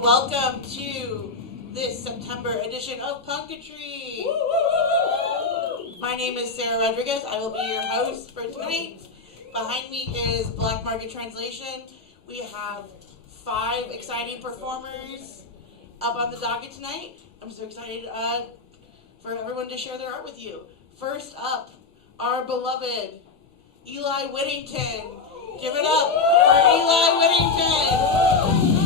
welcome to this September edition of Punkatry. My name is Sarah Rodriguez. I will be your host for tonight. Behind me is Black Market Translation. We have 5 exciting performers up on the docket tonight. I'm so excited for everyone to share their art with you. First up, our beloved Eli Whittington. Give it up for Eli Whittington.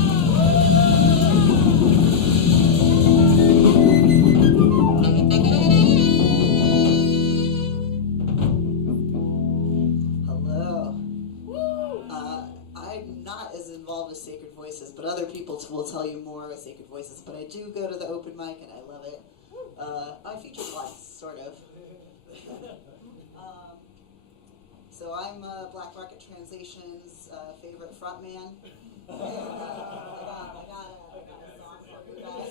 Sacred Voices, but other people will tell you more with Sacred Voices, but I do go to the open mic and I love it. I feature once, sort of. So I'm Black Market Translation's favorite frontman. I got a song for you guys.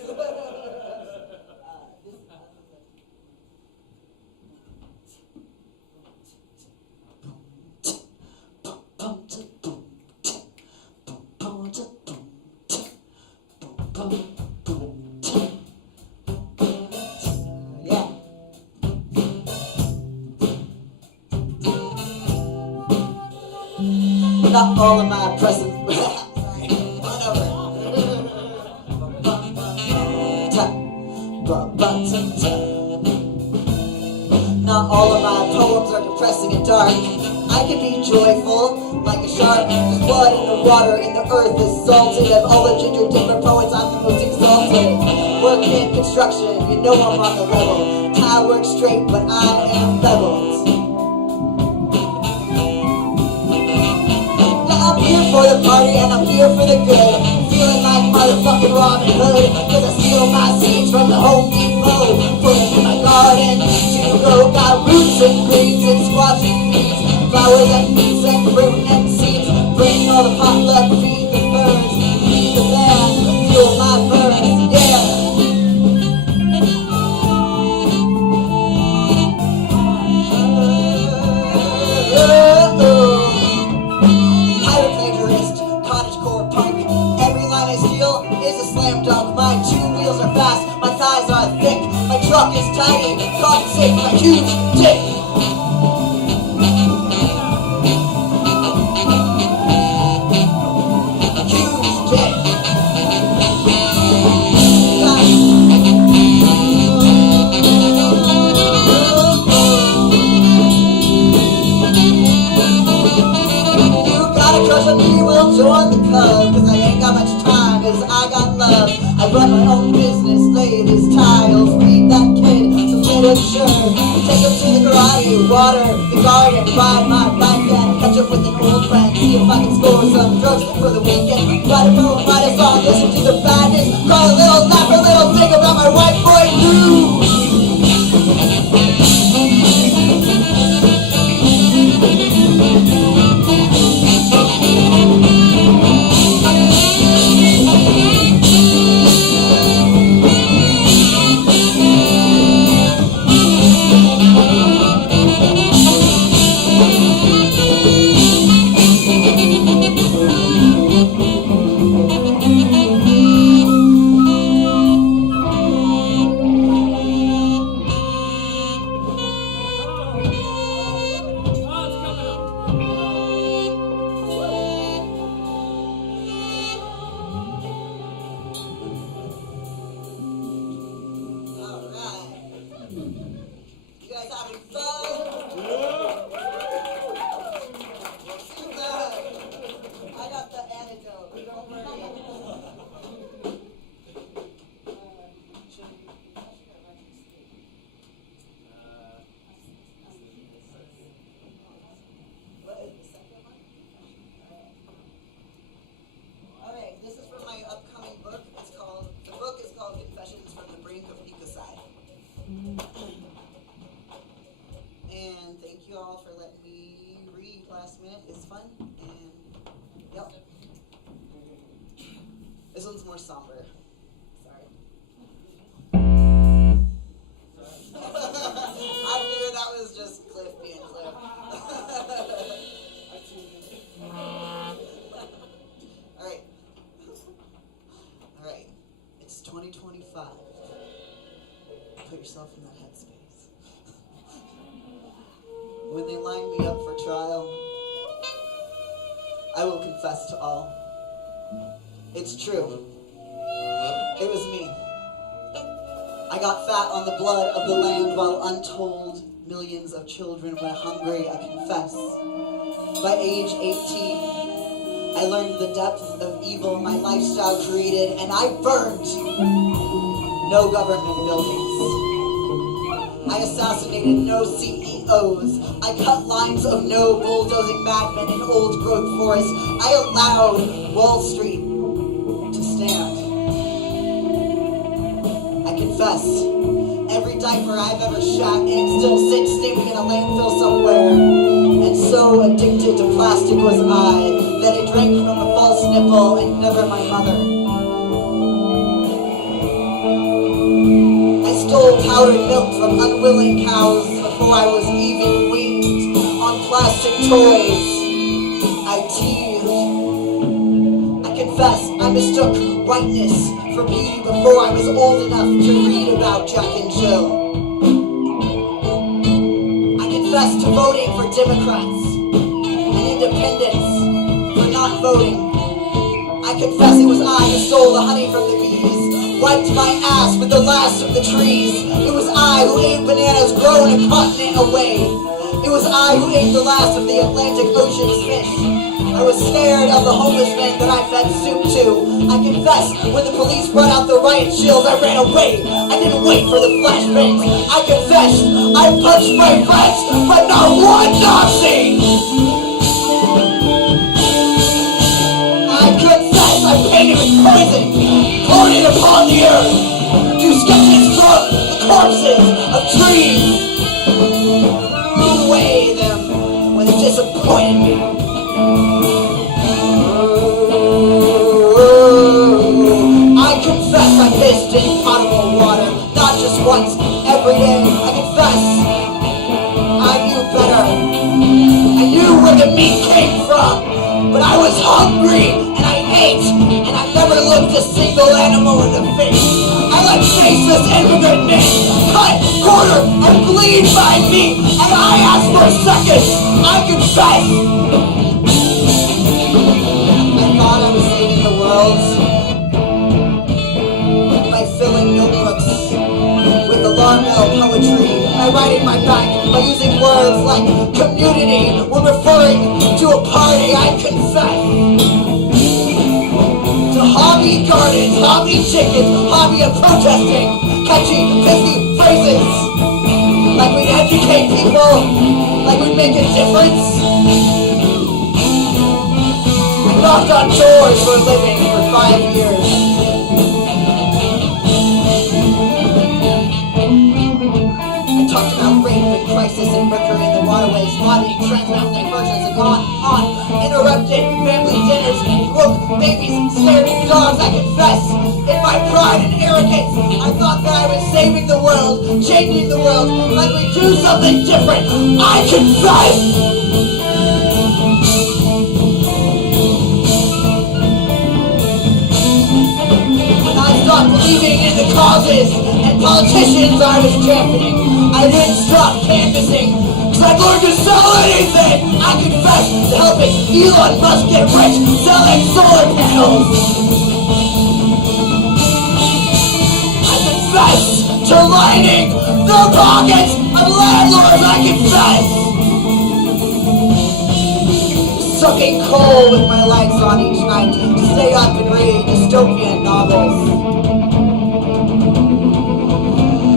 Not all of my presents. Not all of my poems are depressing and dark. I can be joyful, like a shark. There's blood in the water, and the earth is salted. Of all the ginger different poets, I'm the most exalted. Work in construction, you know I'm on the level. I work straight, but I am beveled. I'm here for the party and I'm here for the good. Feeling like motherfucking Robin Hood, cause I steal my seeds from the Home Depot. Put them in my garden to grow. Got roots and greens and squash and weeds, flowers and meats and fruit and seeds. Bring all the potluck, feed the birds, feed the band, fuel my burns, yeah. My 2 wheels are fast, my thighs are thick, my truck is tiny, compensate my huge dick. Huge dick. You gotta crush on me, we'll join the club, cause I ain't got much time, cause I got love. I run my own business, lay these tiles, feed that kid some literature, take him to the karate, water the garden, ride my bike and catch up with an old friend, see if I can score some drugs for the weekend, write a poem, write a song, listen to the badness, cry a little, laugh a little, think about my white boy blues. And thank you all for letting me read last minute. It's fun, and yep. This one's more somber. Sorry. I figured that was just Cliff being Cliff. Alright. Alright. 2025. Put yourself in that headspace. When they line me up for trial, I will confess to all. It's true. It was me. I got fat on the blood of the land while untold millions of children went hungry, I confess. By age 18, I learned the depth of evil my lifestyle created, and I burned no government buildings. I assassinated no CEOs. I cut lines of no bulldozing madmen in old growth forests. I allowed Wall Street to stand. I confess, every diaper I've ever shat in still sits steaming in a landfill somewhere. And so addicted to plastic was I that I drank from a false nipple and never my mother. I stole powdered milk from unwilling cows before I was even weaned on plastic toys. I teased. I confess, I mistook whiteness for beauty before I was old enough to read about Jack and Jill. I confess to voting for Democrats and independents for not voting. I confess it was I who stole the honey from the bees, wiped my ass with the last of the trees. It was I who ate bananas grown a continent away. It was I who ate the last of the Atlantic Ocean's fish. I was scared of the homeless men that I fed soup to. I confess, when the police brought out the riot shields, I ran away. I didn't wait for the flashbangs. I confess, I punched my friends, but not one Nazi. I confess, I painted with poison, poured it upon the earth. Drew sketches from the corpses of trees. Threw away them when they disappointed me. I confess I pissed in potable water, not just once, every day. I confess I knew better. I knew where the meat came from, but I was hungry and I ate, and I never looked a single animal in the face. I let faceless immigrant men cut, quarter, and bleed by me, and I asked for seconds. I confess. I thought I was saving the world by filling notebooks with alarm bell poetry, by writing my back, by using words like community when referring to a party. I confess to hobby gardens, hobby chickens, hobby of protesting, catchy, pithy phrases, like we'd educate people, like we'd make a difference. I knocked on doors for a living for 5 years. I talked about rape and crisis and mercury in the waterways, lobbying trans mouth diversions and on, interrupted family dinners, broke babies, scared dogs. I confess, in my pride and arrogance, I thought that I was saving the world, changing the world, like we do something different. I confess. Stop believing in the causes and politicians I was championing. I didn't stop canvassing, cause I'd learned to sell anything. I confess to helping Elon Musk get rich selling solar panels. I confess to lining the pockets of landlords. I confess sucking coal with my lights on each night to stay up and read dystopian novels.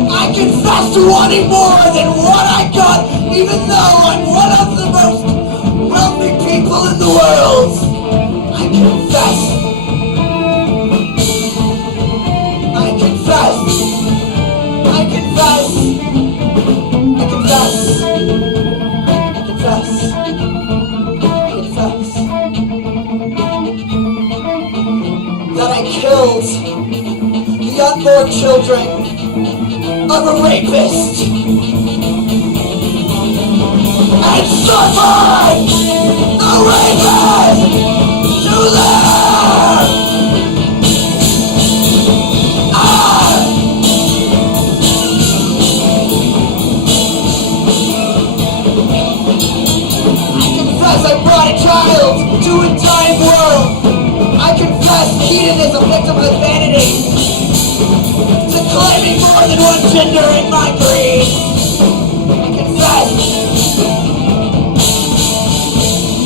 I confess to wanting more than what I got, even though I'm one of the most wealthy people in the world. I confess. I confess. I confess. I confess. I confess. That I killed the unborn children of a rapist and suffered the rapist to live. I a victim of vanity, to claiming more than one gender in my breed. I confess.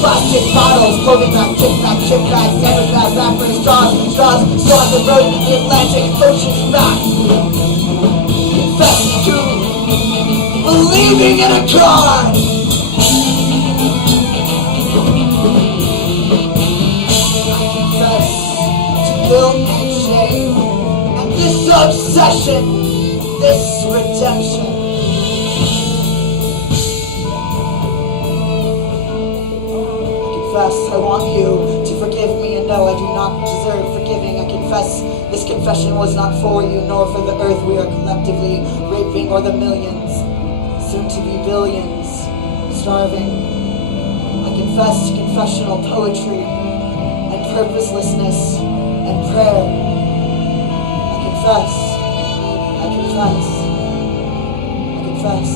Plastic bottles, clothing back, chip bags, standard bags, rappers, straws that rode the Atlantic Ocean's back. Confess to believing in a God. Guilt and shame, and this obsession, this redemption. I confess I want you to forgive me, and no, I do not deserve forgiving. I confess this confession was not for you, nor for the earth we are collectively raping, or the millions, soon to be billions, starving. I confess confessional poetry and purposelessness and prayer. I confess. I confess. I confess.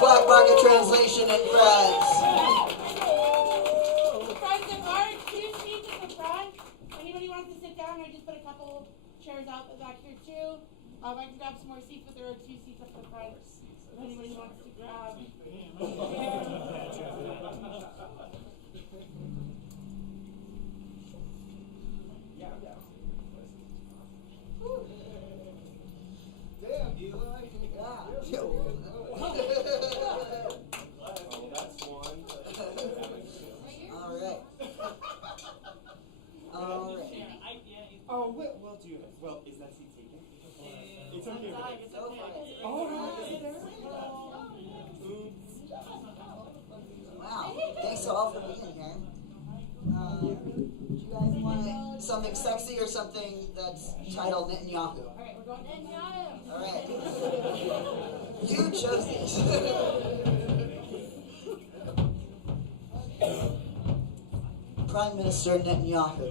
Black market translation and friends. Friends of art, 2 seats at the front. Anybody wants to sit down? I just put a couple chairs out back here too. I can grab some more seats, but there are 2 seats up the front. If anybody wants to grab. Damn, Eli. Yeah. That's one. Alright. Oh, well, do you? Well, is that seat taken? It's okay. It's okay. Wow. Thanks all for being here. Do you guys want something sexy or something that's titled Netanyahu? Alright, we're going Netanyahu. Alright. You chose this. Prime Minister Netanyahu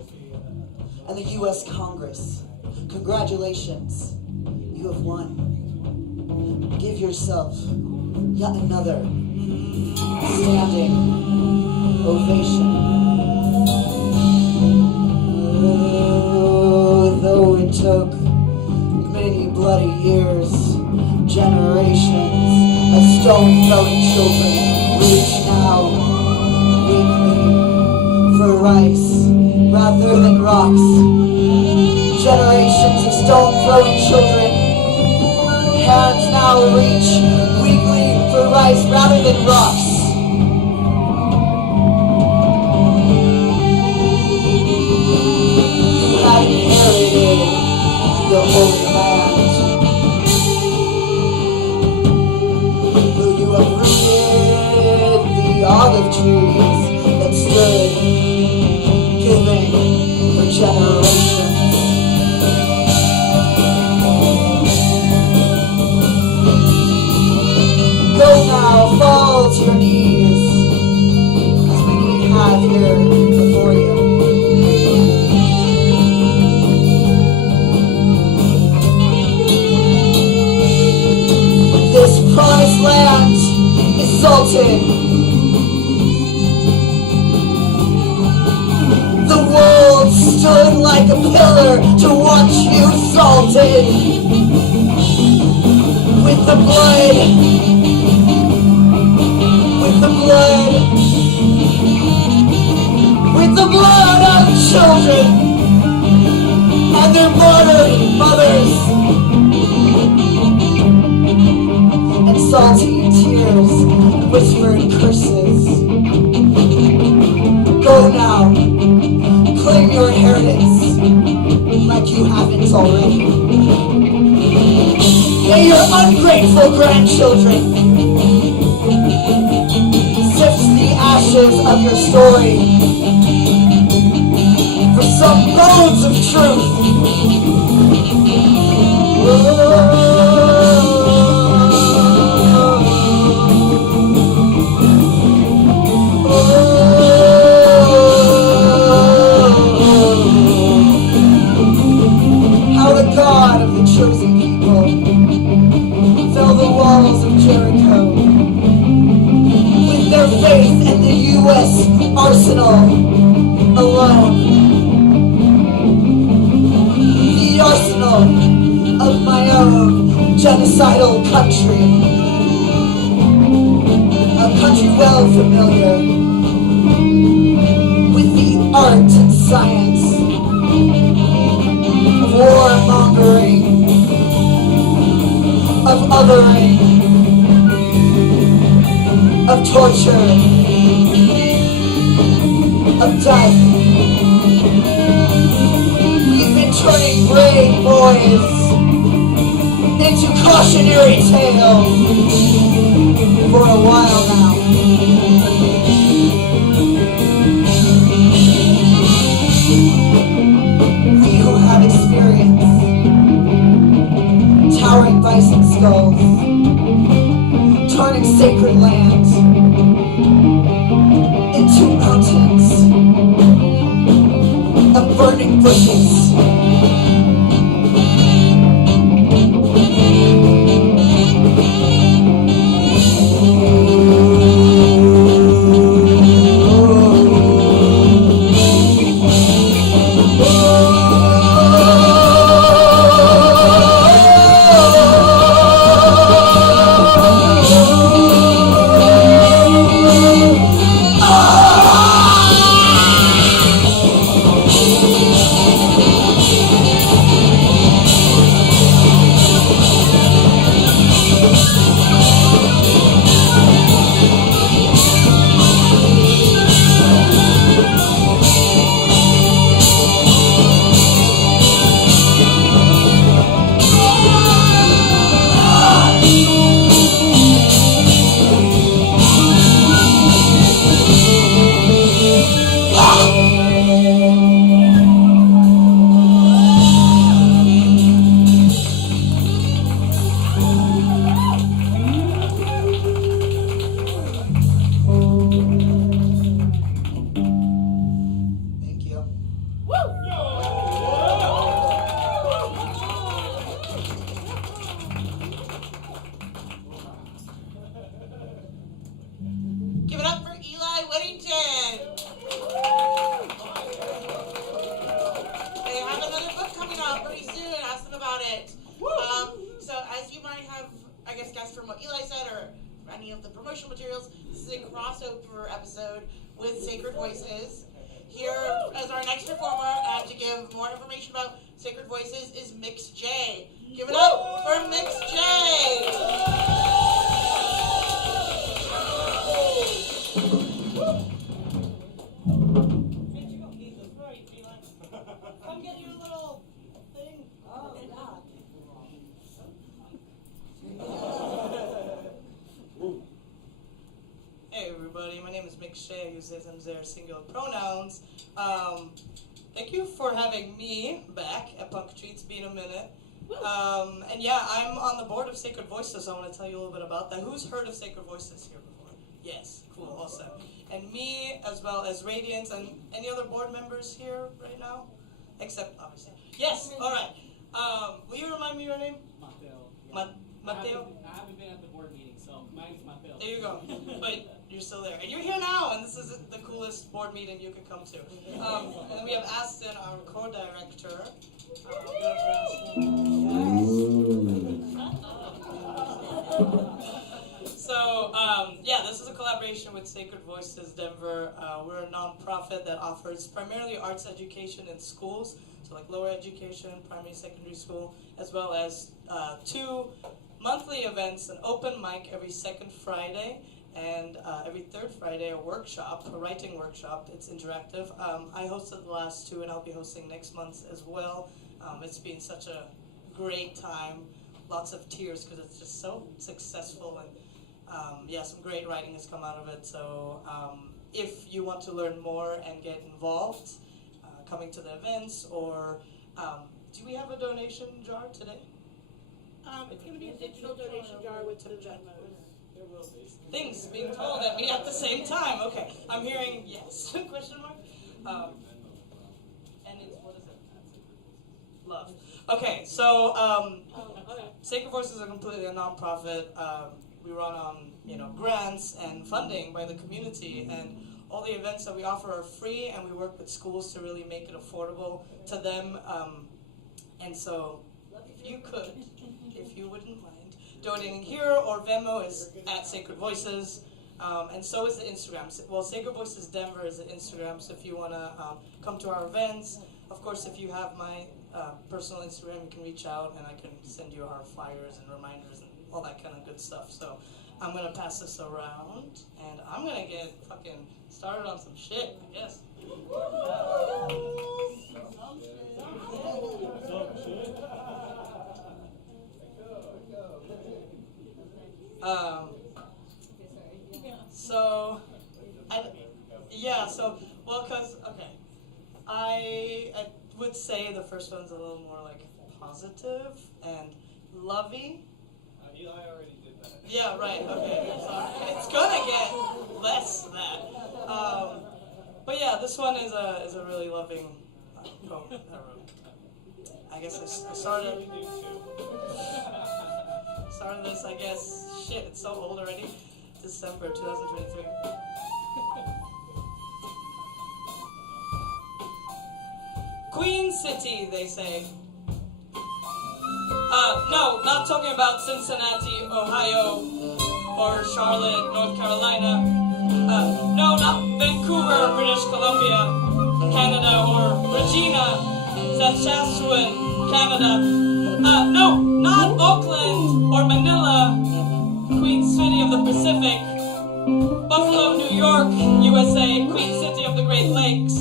and the U.S. Congress, congratulations, you have won. Give yourself yet another standing ovation. Though it took many bloody years, generations of stone-throwing children reach now weekly for rice rather than rocks. Generations of stone-throwing children, hands now reach weekly for rice rather than rocks. You have inherited the Holy Land. Though you have rooted the olive trees that stood giving for generations. Go now, fall to your knees, as many have here before you. This promised land is salted. The world stood like a pillar to watch you salted. With the blood, with the blood, with the blood of children and their martyred mothers. And salty tears and whispered curses. Go now, claim your inheritance like you haven't already. May your ungrateful grandchildren sift the ashes of your story for some bones of truth. U.S. arsenal alone. The arsenal of my own genocidal country. A country well familiar with the art and science of warmongering, of othering, of torture, of death. We've been turning brave boys into cautionary tales for a while now. We who have experience towering bison skulls, turning sacred land into mountains of burning bushes. Thank you. Give it up for Eli Whittington. They have another book coming out pretty soon. Ask them about it. So as you might have, I guess, guessed from what Eli said or any of the promotional materials, this is a crossover episode with Sacred Voices. Here as our next performer, and to give more information about Sacred Voices is Mix J. Give it up for Mix J. Come get your little thing. Hey everybody, my name is Mick Shea. I use they, them, their singular pronouns. Thank you for having me back at Punctually. It's been a minute. And yeah, I'm on the board of Sacred Voices. I want to tell you a little bit about that. Who's heard of Sacred Voices here before? Yes, cool, awesome. And me, as well as Radiance, and any other board members here right now? Except, obviously. Yes, alright. Will you remind me your name? Mateo. Mateo? I haven't been at the board meeting, so mine's Mateo. There you go. But you're still there. And you're here now, and this is the coolest board meeting you could come to. And then we have Aston, our co-director. So, yeah, this is a collaboration with Sacred Voices Denver. We're a nonprofit that offers primarily arts education in schools, so like lower education, primary, secondary school, as well as 2 monthly events, an open mic every second Friday, and every third Friday a workshop, a writing workshop. It's interactive. I hosted the last 2, and I'll be hosting next month as well. It's been such a great time, lots of tears because it's just so successful, and yeah, some great writing has come out of it. So if you want to learn more and get involved, coming to the events, or do we have a donation jar today? It's going to be a digital donation jar with the Venmos. There will be. Things being told at me at the same time. Okay, I'm hearing yes, question mark. And it's, what is it? Love. Okay, so Okay. Sacred Voices are completely a nonprofit. We run on grants and funding by the community, and all the events that we offer are free, and we work with schools to really make it affordable to them. And so, if you could, if you wouldn't mind, donating here or Venmo is at Sacred Voices, and so is the Instagram. Well, Sacred Voices Denver is the Instagram, so if you want to come to our events, of course, if you have my personal Instagram, you can reach out and I can send you our flyers and reminders and all that kind of good stuff. So I'm going to pass this around, and I'm going to get fucking started on some shit, I guess. I would say the first one's a little more like positive and lovey. I already did that. Yeah, right, okay, sorry. It's gonna get less that. But yeah, this one is a really loving poem that I wrote. I guess I started this, I guess, shit, it's so old already. December 2023. Queen City, they say. No, not talking about Cincinnati, Ohio, or Charlotte, North Carolina. No, not Vancouver, British Columbia, Canada, or Regina, Saskatchewan, Canada. No, not Oakland or Manila, Queen City of the Pacific. Buffalo, New York, USA, Queen City of the Great Lakes.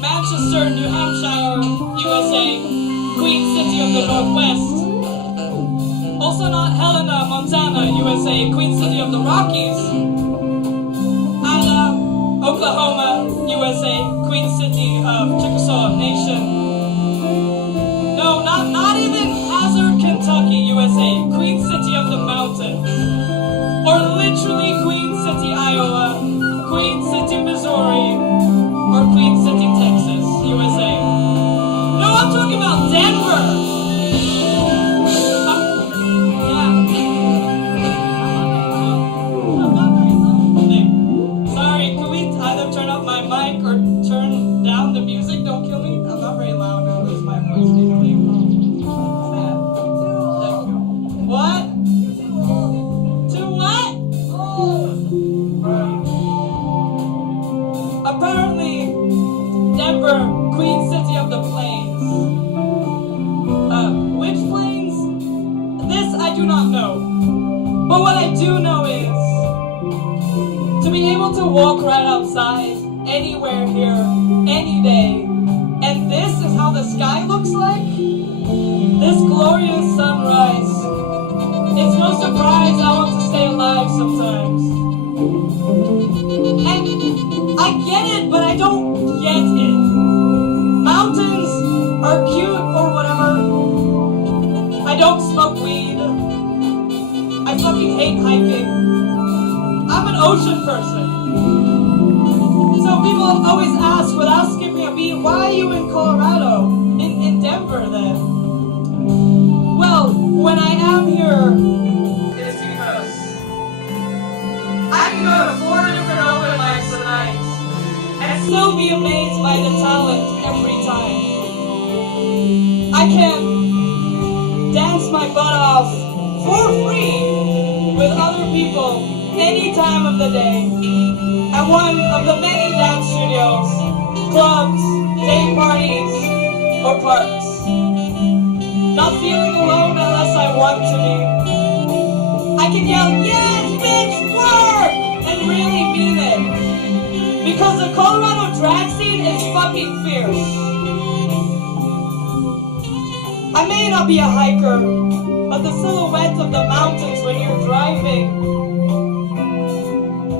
Manchester, New Hampshire, USA, Queen City of the Northwest. Also not Helena, Montana, USA, Queen City of the Rockies. Anna, Oklahoma, USA, Queen City of Chickasaw Nation. No, not even Hazard, Kentucky, USA, Queen City of the Mountains. Or literally Queen City, Iowa, Queen City, Missouri, or Queen City, Texas, USA. No, I'm talking about Denver. Sorry, can we either turn up my mic or turn down the music? Don't kill me. I'm not very loud. I lose my voice easily. Sad. Thank you. What? To what? Apparently, Denver, Queen City of the Plains. Which plains? This I do not know. But what I do know is to be able to walk right outside, anywhere here, any day, and this is how the sky looks like? This glorious sunrise. It's no surprise I want to stay alive sometimes. And I get it, but I don't get it. Mountains are cute or whatever. I don't smoke weed. I fucking hate hiking. I'm an ocean person. So people always ask, without skipping a beat, why are you in Colorado? In Denver then? Well, when I am here, it is because I can go to 4 different open mics a night and still be amazed by the talent every time. I can dance my butt off for free with other people any time of the day at one of the many dance studios, clubs, day parties, or parks. Not feeling alone unless I want to be. I can yell, yes, bitch, work! And really mean it. Because the Colorado drag scene is fucking fierce. I may not be a hiker, but the silhouette of the mountains when you're driving.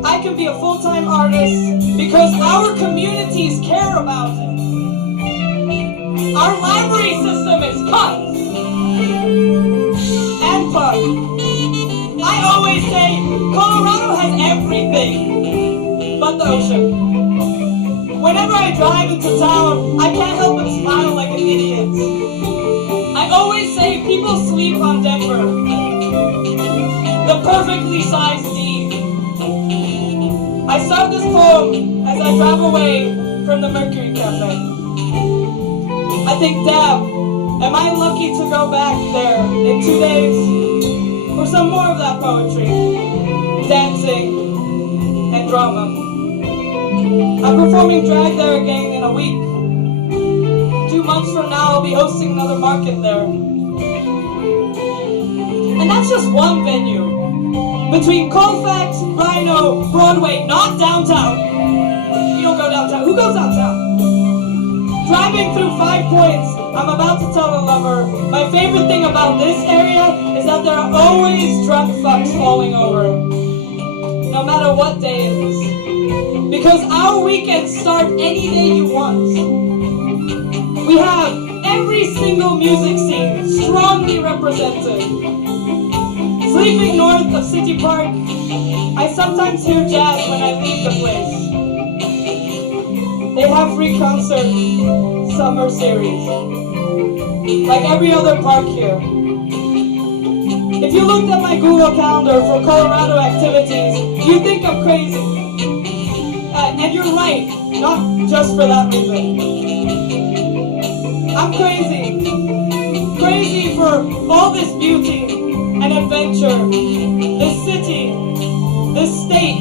I can be a full-time artist because our communities care about it. Our library system is cut and put. I always say Colorado has everything but the ocean. Whenever I drive into town, I can't help but smile like an idiot. I always say people sleep on Denver. The perfectly sized D. I I start this poem as I drive away from the Mercury Cafe. I think, damn, am I lucky to go back there in 2 days for some more of that poetry, dancing, and drama. I'm performing drag there again in a week. 2 months from now, I'll be hosting another market there. And that's just one venue. Between Colfax, Rhino, Broadway, not downtown. You don't go downtown. Who goes downtown? Driving through 5 Points, I'm about to tell a lover, my favorite thing about this area is that there are always drunk fucks falling over. No matter what day it is. Because our weekends start any day you want. We have every single music scene strongly represented. Sleeping north of City Park, I sometimes hear jazz when I leave the place. They have free concert summer series, like every other park here. If you looked at my Google Calendar for Colorado activities, you'd think I'm crazy. And you're right, not just for that reason. I'm crazy. Crazy for all this beauty and adventure this city, this state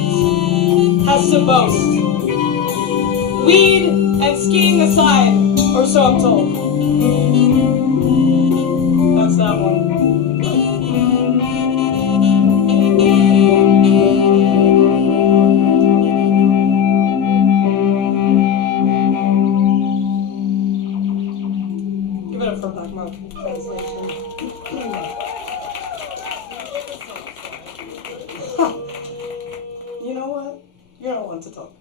has to boast. Weed and skiing aside, or so I'm told. That's that one. Give it up for Black Monk Translation. You know what? You're not one to talk.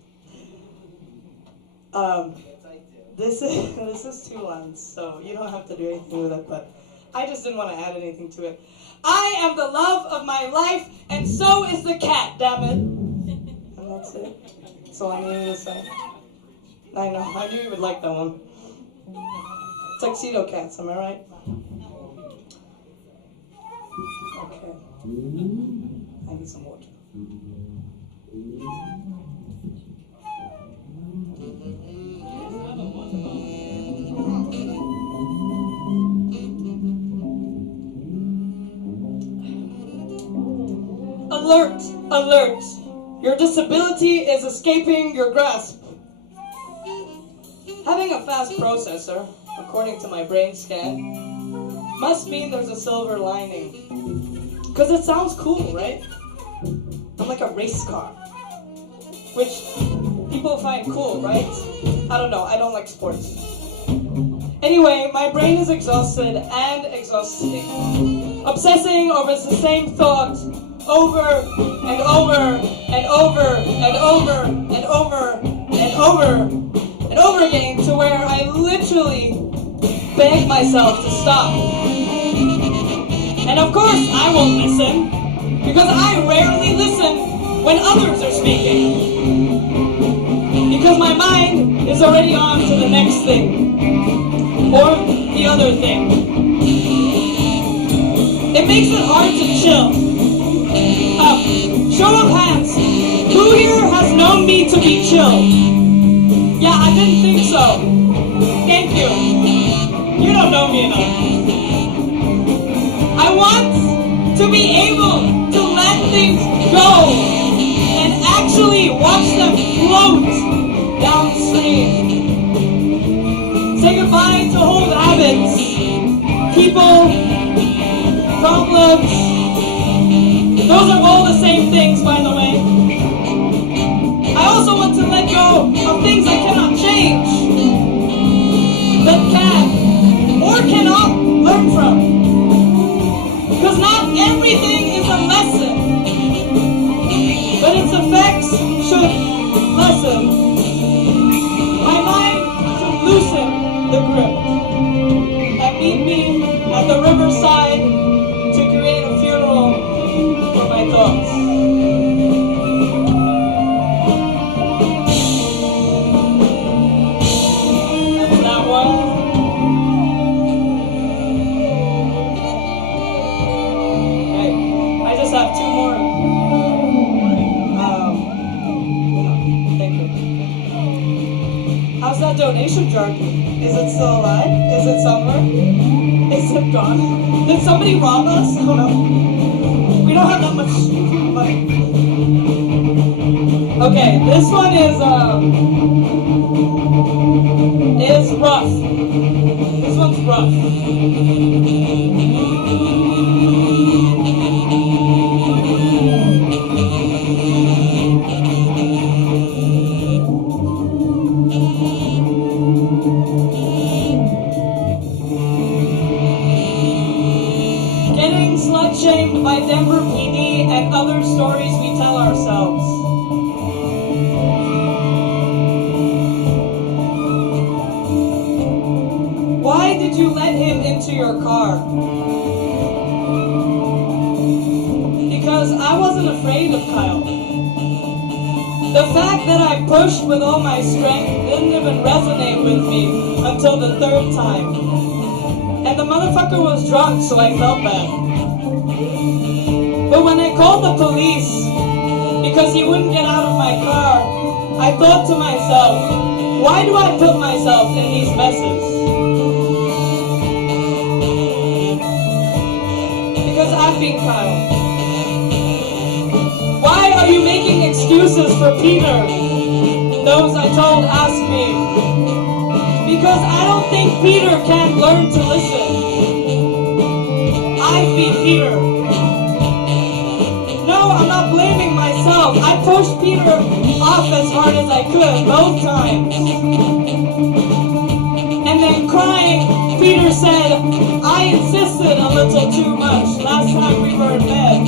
This is 2 lines, so you don't have to do anything with it, but I just didn't want to add anything to it. I am the love of my life, and so is the cat, damn it. And that's it. That's all I needed to say. I know, I knew you would like that one. Tuxedo cats, am I right? Okay. I need some water. Alert! Alert! Your disability is escaping your grasp. Having a fast processor, according to my brain scan, must mean there's a silver lining. Because it sounds cool, right? I'm like a race car. Which people find cool, right? I don't know, I don't like sports. Anyway, my brain is exhausted and exhausting. Obsessing over the same thought over and over and over and over and over and over and over again to where I literally beg myself to stop. And of course I won't listen, because I rarely listen when others are speaking. Because my mind is already on to the next thing, or the other thing. It makes it hard to chill. Show of hands, who here has known me to be chill? Yeah, I didn't think so. Thank you. You don't know me enough. I want to be able to let things go and actually watch them float downstream. Say goodbye to old habits, people, problems. Those are all the same things, by the way. I also want to let go of things I cannot change, that can or cannot learn from. Because not everything is a lesson, but its effects should lessen. My mind should loosen the grip and meet me at the riverside to create a funeral for my thoughts. donation jar? Is it still alive? Is it somewhere? Is it gone? Did somebody rob us? Oh no. We don't have that much money. Okay, this one is rough. This one's rough. Getting slut-shamed by Denver PD and other stories we tell ourselves. Why did you let him into your car? Because I wasn't afraid of Kyle. The fact that I pushed with all my strength didn't even resonate with me until the third time. And the motherfucker was drunk, so I felt bad. But when I called the police because he wouldn't get out of my car, I thought to myself, why do I put myself in these messes? Because I've been Kyle. Why are you making excuses for Peter? Those I told asked me. Because I don't think Peter can learn to listen. I've been Peter. No, I'm not blaming myself. I pushed Peter off as hard as I could, both times. And then crying, Peter said, I insisted a little too much last time we were in bed.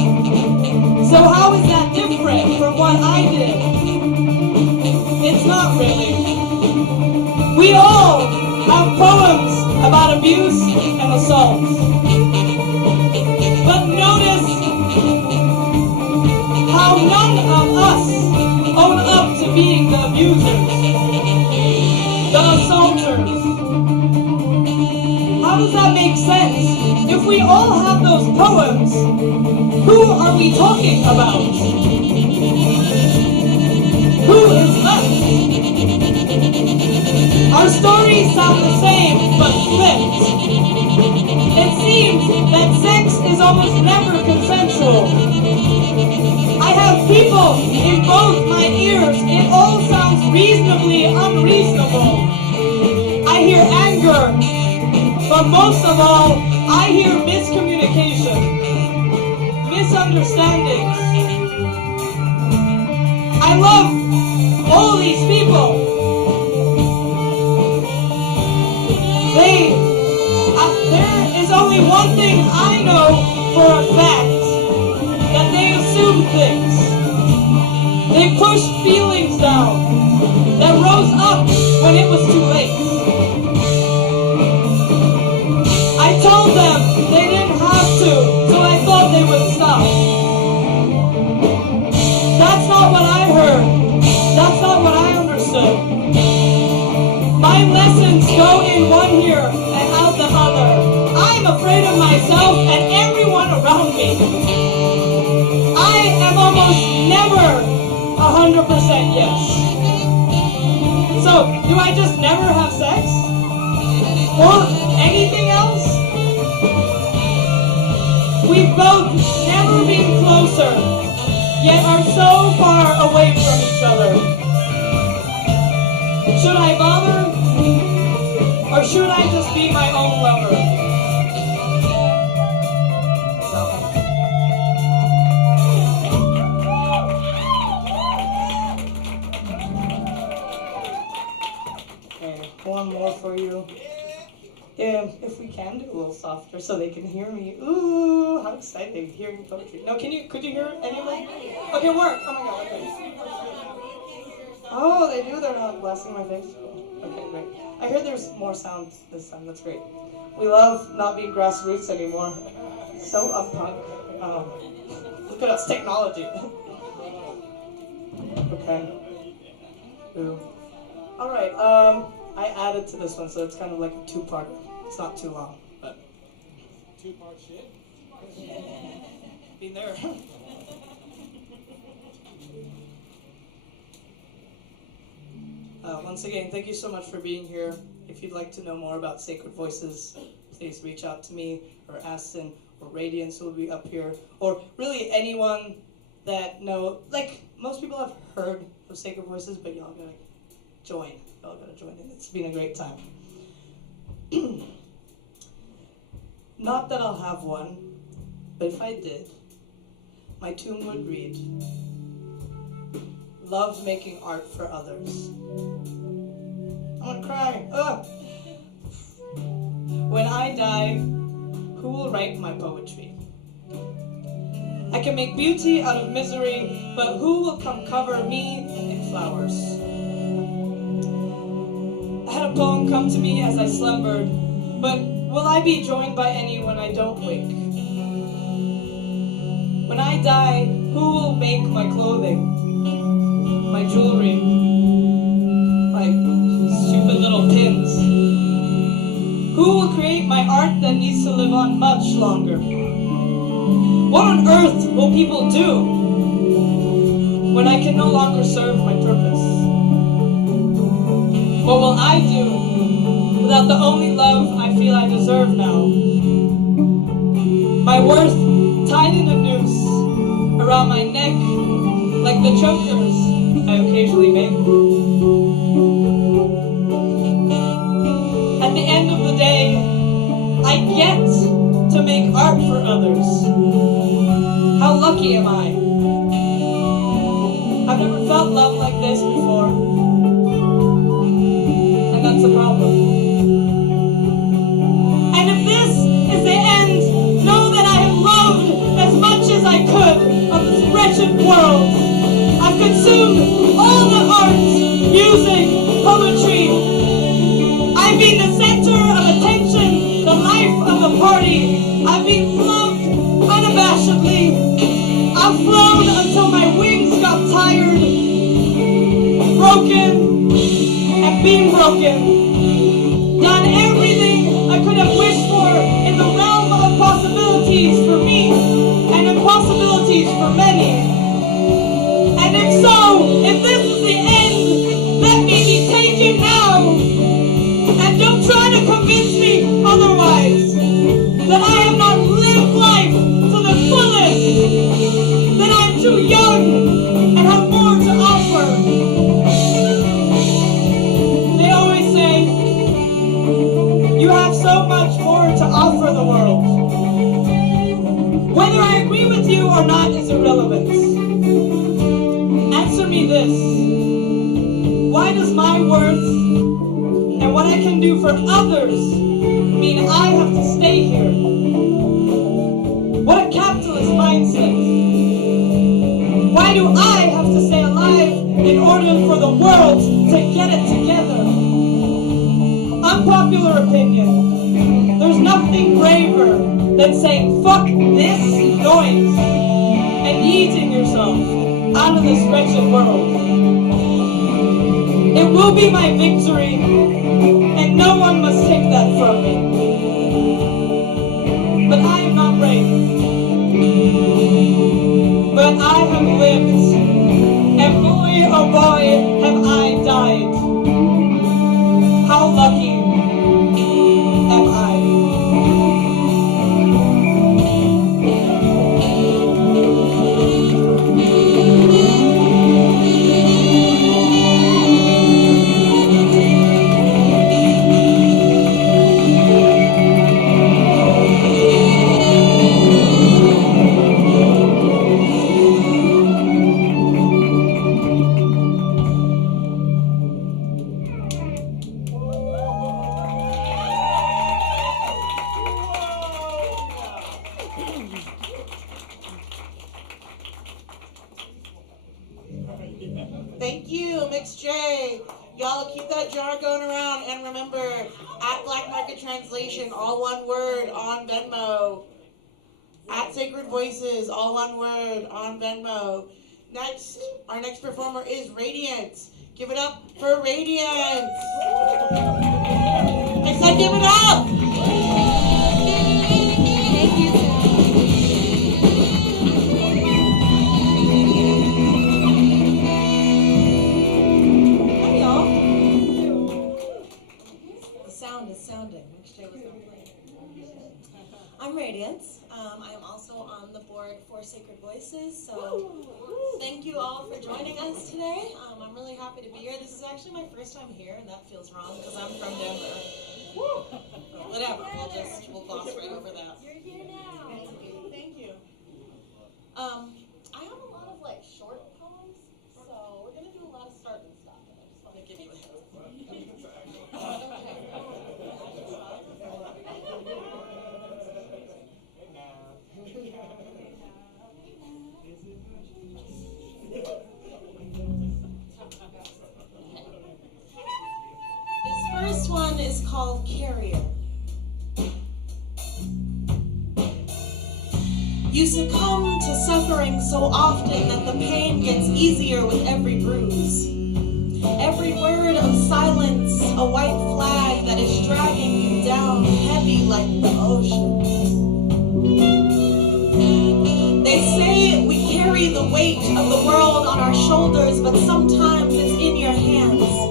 So how is that different from what I did? It's not really. We all have poems about abuse and assault. But notice how none of us own up to being the abusers, the assaulters. How does that make sense? If we all have those poems, who are we talking about? Who is left? Our stories sound the same, but flipped. It seems that sex is almost never consensual. I have people in both my ears. It all sounds reasonably unreasonable. I hear anger, but most of all, I hear miscommunication, misunderstandings. I love all these people. There is only one thing I know for a fact, that they assume things. They pushed feelings down that rose up when it was too late. I told them they didn't have to, so I thought they would stop. That's not what I heard. That's not what I understood. My lessons go in one ear and out the other. I'm afraid of myself and everyone around me. I am almost never 100% yes. So, do I just never have sex? Or anything else? We've both never been closer, yet are so far away from each other. Should I bother? Or should I just be my own lover? Okay, one more for you. If we can do a little softer so they can hear me. Ooh, how exciting, hearing poetry. No, could you hear any of it? Okay, work. Oh my god, okay. Oh, they do, they're not blasting my face. Okay, great. I heard there's more sound this time, that's great. We love not being grassroots anymore. So upfront. Look at us, technology. Okay. Ooh. Alright, I added to this one, so it's kind of like a two-parter. It's not too long, but... Two-part shit? Been there. once again, thank you so much for being here. If you'd like to know more about Sacred Voices, please reach out to me or Aston or Radiance, who will be up here, or really anyone that like most people have heard of Sacred Voices, but y'all gotta join. Y'all gotta join in. It's been a great time. Not that I'll have one, but if I did, my tomb would read, "Loved making art for others." I want to cry. Ugh. When I die, who will write my poetry? I can make beauty out of misery, but who will come cover me in flowers? I had a poem come to me as I slumbered, but will I be joined by any when I don't wake? When I die, who will make my clothing, my jewelry, my stupid little pins? Who will create my art that needs to live on much longer? What on earth will people do when I can no longer serve my purpose? What will I do without the only love I feel I deserve now? My worth tied in a noose around my neck, like the chokers I occasionally make. At the end of the day, I get to make art for others. How lucky am I? I've never felt love like this before, and that's the problem. And if this is the end, know that I have loved as much as I could of this wretched world. I've consumed all the arts, music, poetry. I've been the center of attention, the life of the party. I've been loved unabashedly. I've flown until my wings got tired, broken, and been broken. Done everything I could have wished for in the realm of possibilities for me and impossibilities for many. And if so, if this is the end, let me be taken now. And don't try to convince me otherwise, that I have not lived life to the fullest, that I'm too young and have more to offer. They always say, you have so much more to offer the world. Whether I agree with you or not is irrelevant. Answer me this. Why does my worth and what I can do for others mean I have to stay here? What a capitalist mindset. Why do I have to stay alive in order for the world to get it together? Unpopular opinion. There's nothing braver than saying fuck this noise and yeeting yourself out of this wretched world. It will be my victory, and no one must take that from me. But I am not brave. But I have lived, and boy oh boy have I died. How lucky am I? Thank you, Mix J. Y'all keep that jar going around, and remember, at Black Market Translation, all one word, on Venmo. At Sacred Voices, all one word, on Venmo. Next, our next performer is Radiance. Give it up for Radiance. I said give it up. Thank you, Sarah. Hi, y'all. Radiance. I am also on the board for Sacred Voices, so thank you all for joining us today. I'm really happy to be here. This is actually my first time here, and that feels wrong because I'm from Denver. Whatever, we'll gloss right over that. You're here now. Thank you. I have a lot of like short poems, so we're gonna do a lot of starting stuff. And I just want to give you a heads This first one is called Carrier. You succumb to suffering so often that the pain gets easier with every bruise. Every word of silence, a white flag that is dragging you down heavy like the ocean. They say we carry the weight of the world on our shoulders, but sometimes it's in your hands.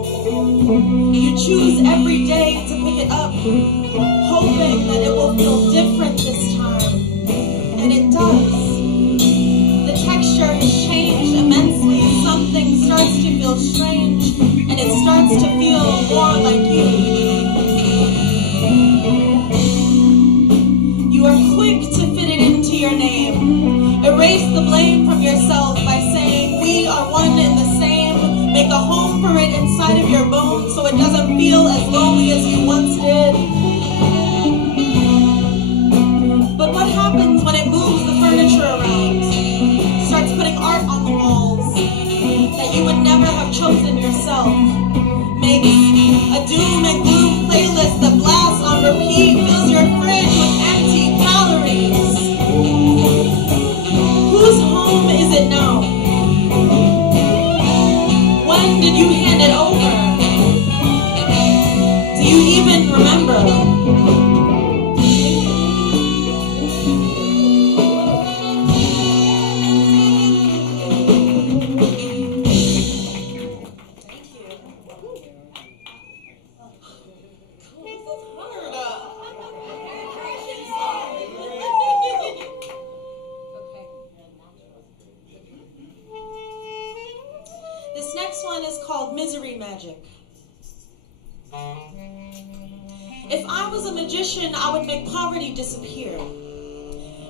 You choose every day to pick it up, hoping that it will feel different this time. And it does. The texture has changed immensely. Something starts to feel strange, and it starts to feel more like you. You are quick to fit it into your name. Erase the blame from yourself by saying we are one and the same. Make a home for it inside of your bones so it doesn't feel as lonely as you once did. But what happens when it moves the furniture around? Starts putting art on the walls that you would never have chosen yourself. Makes a doom and gloom playlist that blasts on repeat, fills your fridge with empty calories. Whose home is it now? When did you hand it over? Do you even remember? This next one is called Misery Magic. If I was a magician, I would make poverty disappear.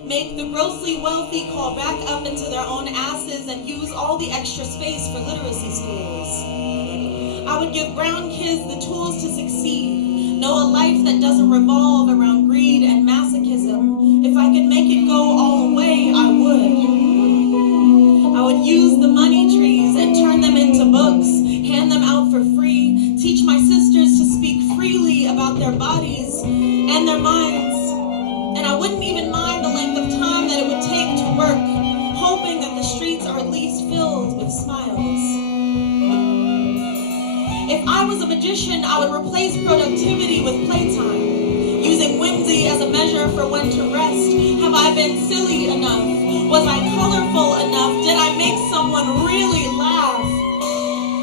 Make the grossly wealthy crawl back up into their own asses and use all the extra space for literacy schools. I would give brown kids the tools to succeed, know a life that doesn't revolve around greed and masochism. If I could make it go all away, I would. I would use the money trees and turn them into books, hand them out for free, teach my sisters to speak freely about their bodies and their minds. And I wouldn't even mind the length of time that it would take to work, hoping that the streets are at least filled with smiles. If I was a magician, I would replace productivity with playtime, using whimsy as a measure for when to rest. Have I been silly enough? Was I colorful enough? Did I make someone really laugh?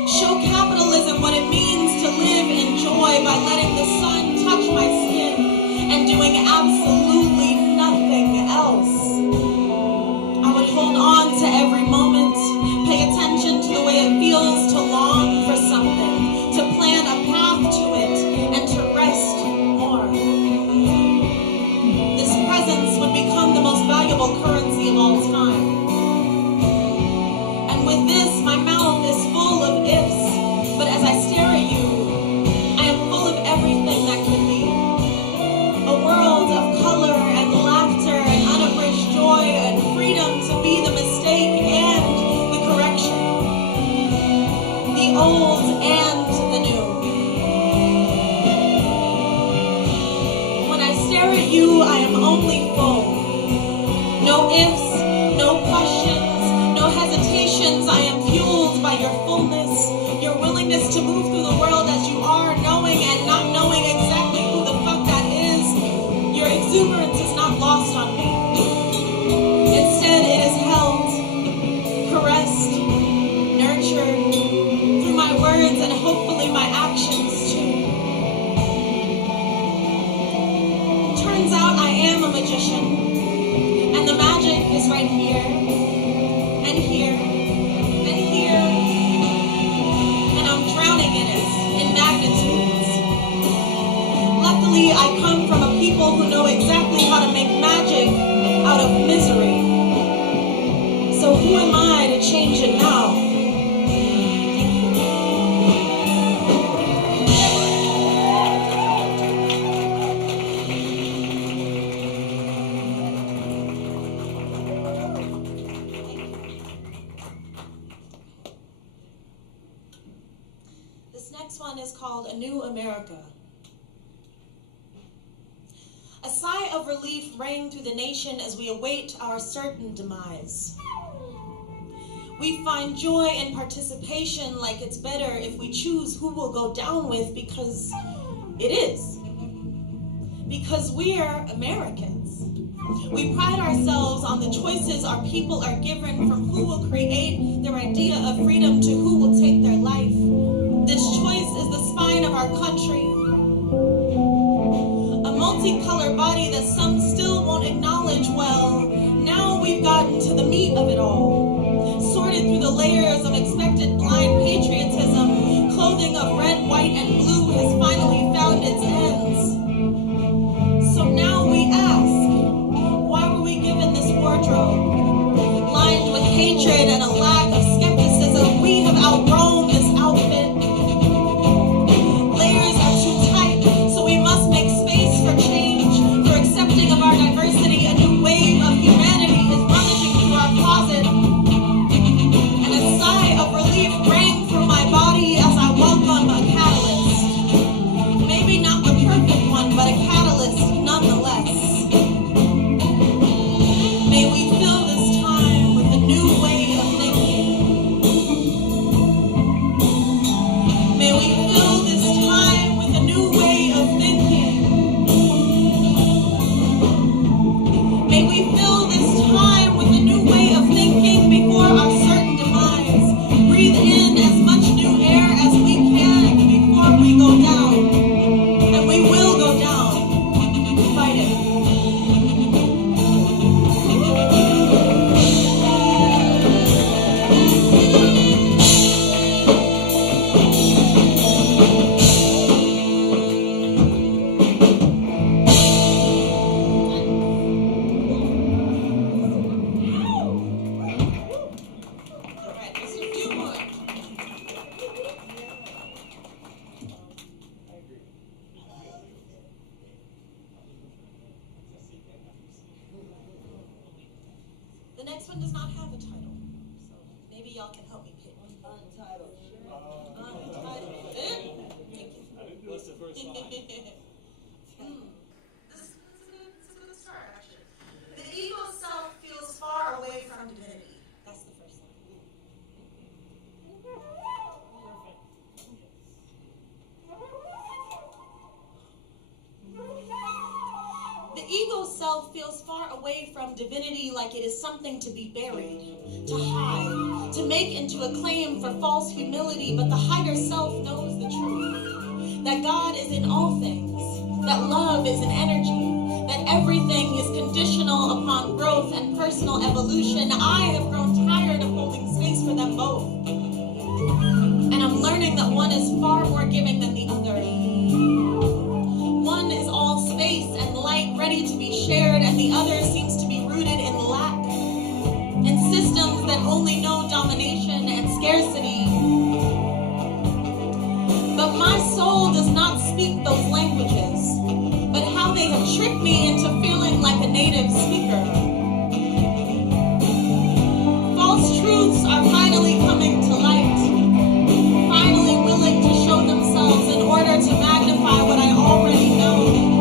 Show capitalism what it means to live in joy by letting the sun touch my skin and doing absolutely nothing else. I would hold on to every moment, pay attention to the way it feels to long for something, to plan a path to it, and to rest more. This presence would become the most valuable currency of all time. And with this, my mouth is full of ifs, but as I stare at you, I am full of everything that could be. A world of color and laughter and unabridged joy and freedom to be the mistake and the correction. The old and the new. When I stare at you, I am only full. No ifs, no questions, no hesitations. I am fueled by your fullness, your willingness to move through the world as you are, knowing and not knowing exactly who the fuck that is. Your exuberance is not lost on me. Instead, it is held, caressed, nurtured through my words and hopefully my actions too. Turns out I am a magician. next one is called A New America. A sigh of relief rang through the nation as we await our certain demise. We find joy in participation, like it's better if we choose who we'll go down with, because it is. Because we're Americans. We pride ourselves on the choices our people are given, from who will create their idea of freedom to who will take their life. This choice is the spine of our country. A multicolored body that some still won't acknowledge well. Now we've gotten to the meat of it all. Sorted through the layers of expected blind patriotism, clothing of red, white, and blue has finally found its ends. So now we ask, why were we given this wardrobe? Lined with hatred and a lack of skepticism, we have outgrown this outfit. Layers are too tight, so we must make space for change, for accepting of our diversity. A new wave of humanity is rummaging through our closet. And a sigh of relief rang through my body as I welcome a catalyst. Maybe not the perfect one, but a catalyst nonetheless. May we fill this time with a new way of thinking. May we fill this time with a new way of thinking. May we fill this time with a new way of thinking before our certain demise. Breathe in as much new air as we can before we go down. And we will go down. Fight it. All right, just a few more. The next one does not have a title, so maybe y'all can help me pick. Untitled. Untitled. Thank you. What's the first line? This is a good start, actually. The ego self feels far away from divinity. That's the first line. The ego self feels far away from divinity, like it is something to be buried, to hide, to make into a claim for false humility. But the higher self knows the truth, that God is in all things, that love is an energy, that everything is conditional upon growth and personal evolution. I have grown tired of holding space for them both, and I'm learning that one is far more giving than the other. One is all space and light ready to be shared, and the other seems to be rooted in lack, in systems that only know domination and scarcity. But my soul does not speak those languages, but how they have tricked me into feeling like a native speaker. False truths are finally coming to light, finally willing to show themselves in order to magnify what I already know.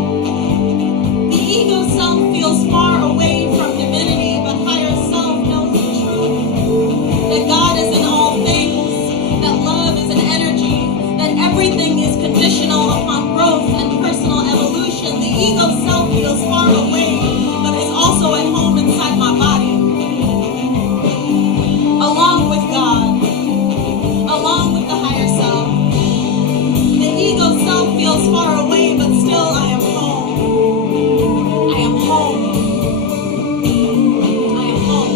The ego self feels far away from divinity, but higher self knows the truth, that God is in all things, that love is an energy, that everything is conditional upon growth and personal evolution. The ego self feels far away, but is also at home inside my body, along with God, along with the higher self. The ego self feels far away, but still I am home. I am home. I am home.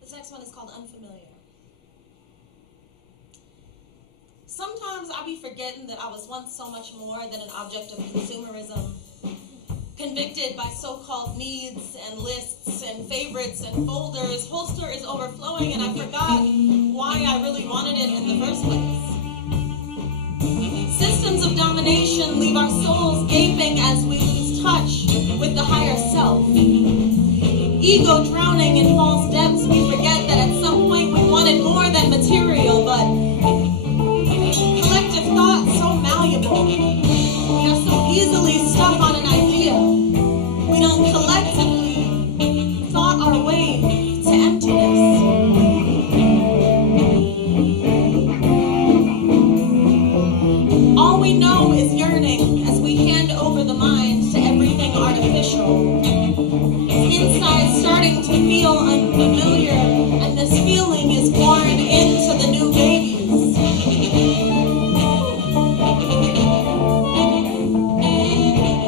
This next one is called Unfamiliar. sometimes I be forgetting that I was once so much more than an object of consumerism. Convicted by so-called needs and lists and favorites and folders, holster is overflowing and I forgot why I really wanted it in the first place. Systems of domination leave our souls gaping as we lose touch with the higher self. Ego drowning in false depths, we forget that at some point we wanted more than material, but collective thought so malleable. We are so easily stuck on an idea. We don't collectively thought our way to emptiness. All we know is yearning as we hand over the mind to everything artificial. Inside starting to feel unfamiliar, and this feeling is born into the new babies.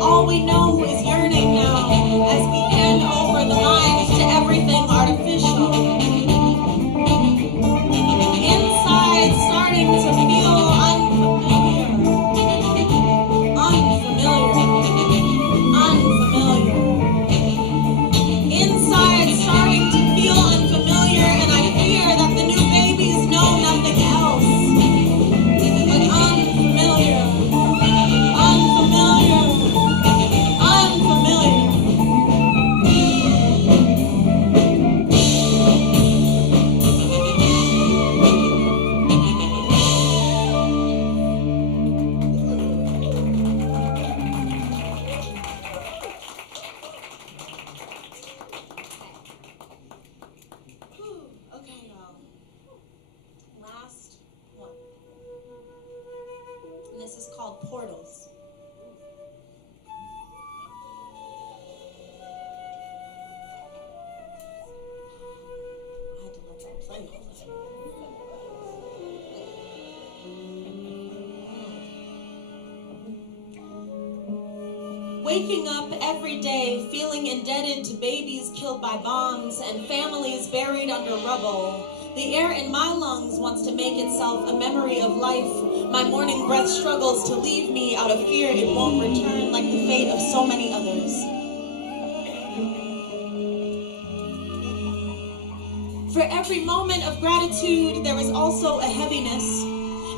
All we know is yearning now as we hand over the mind to everything artificial. Inside starting to feel unfamiliar. Inside starting to feel unfamiliar, and I fear that the new babies know nothing else but unfamiliar. Okay, y'all. Last one. And this is called Portals. I had to let that play all day. Waking up every day feeling indebted to babies killed by bombs and families buried under rubble. The air in my lungs wants to make itself a memory of life. My morning breath struggles to leave me out of fear it won't return like the fate of so many others. For every moment of gratitude, there is also a heaviness,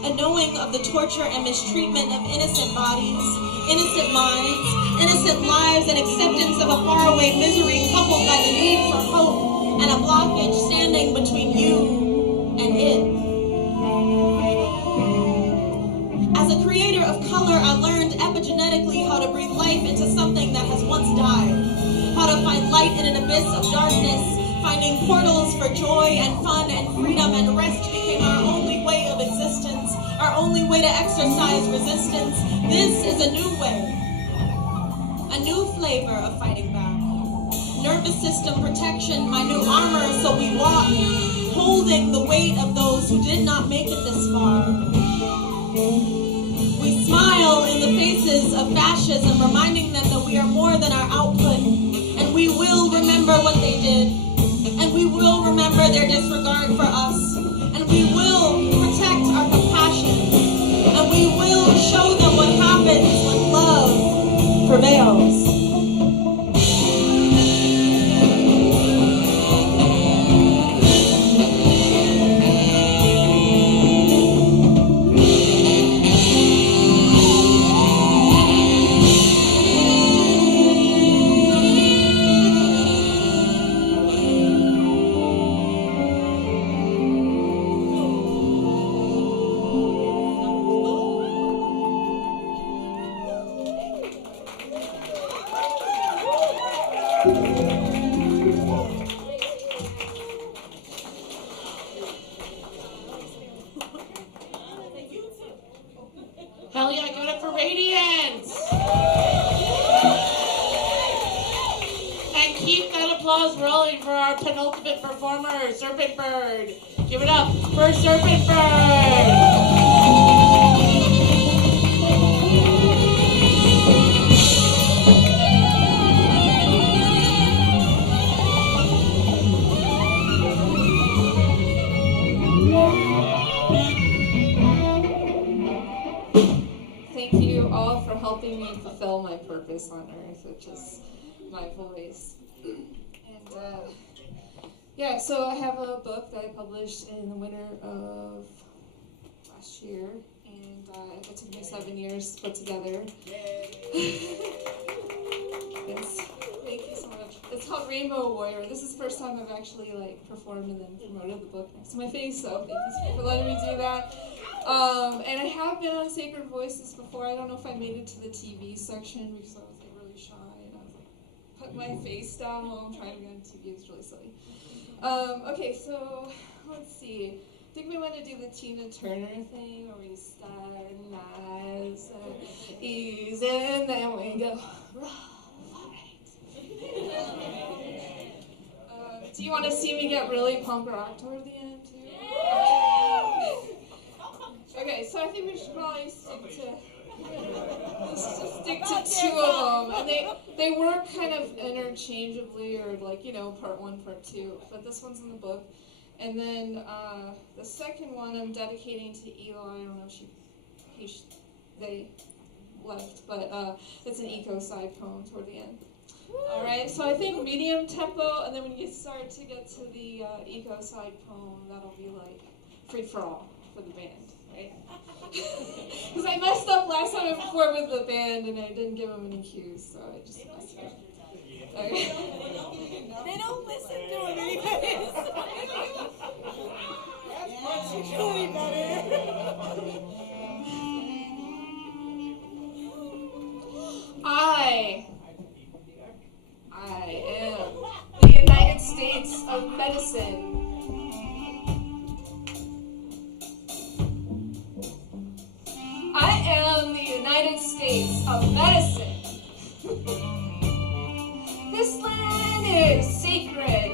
a knowing of the torture and mistreatment of innocent bodies, innocent minds, innocent lives, and acceptance of a faraway misery coupled by the need for hope and a blockage standing between you and it. As a creator of color, I learned epigenetically how to breathe life into something that has once died, how to find light in an abyss of darkness, finding portals for joy and fun and freedom and rest became our only way of existence, our only way to exercise resistance. This is a new way. A new flavor of fighting back. Nervous system protection, my new armor, so we walk, holding the weight of those who did not make it this far. We smile in the faces of fascism, reminding them that we are more than our output, and we will remember what they did, and we will remember their disregard for us, and we will protect our compassion, and we will show them what happens when love prevails. Hell yeah, give it up for Radiance! And keep that applause rolling for our penultimate performer, Serpent Bird. Give it up for Serpent Bird! me fulfill my purpose on earth, which is my voice. And yeah, so I have a book that I published in the winter of last year, and it took me 7 years to put together. Yes, thank you so much. It's called Rainbow Warrior. This is the first time I've actually performed and then promoted the book next to my face, so thank you for letting me do that. And I have been on Sacred Voices before. I don't know if I made it to the TV section because I was really shy and I was put my face down while I'm trying to be on TV. It's really silly. Okay, so let's see. I think we want to do the Tina Turner thing where we start nice and easy and then we go rough. Do you want to see me get really punk rock toward the end too? Okay, so I think we should probably stick to two of them, and they work kind of interchangeably, or part one, part two. But this one's in the book, and then the second one I'm dedicating to Eli. I don't know if they left, but it's an eco-side poem toward the end. All right, so I think medium tempo, and then when you start to get to the eco-side poem, that'll be free for all for the band, right? Because I messed up last time I performed with the band, and I didn't give them any cues, so I just messed up. Okay. They don't listen to it anyways. That's usually better. I am the United States of Medicine. I am the United States of Medicine. This land is sacred.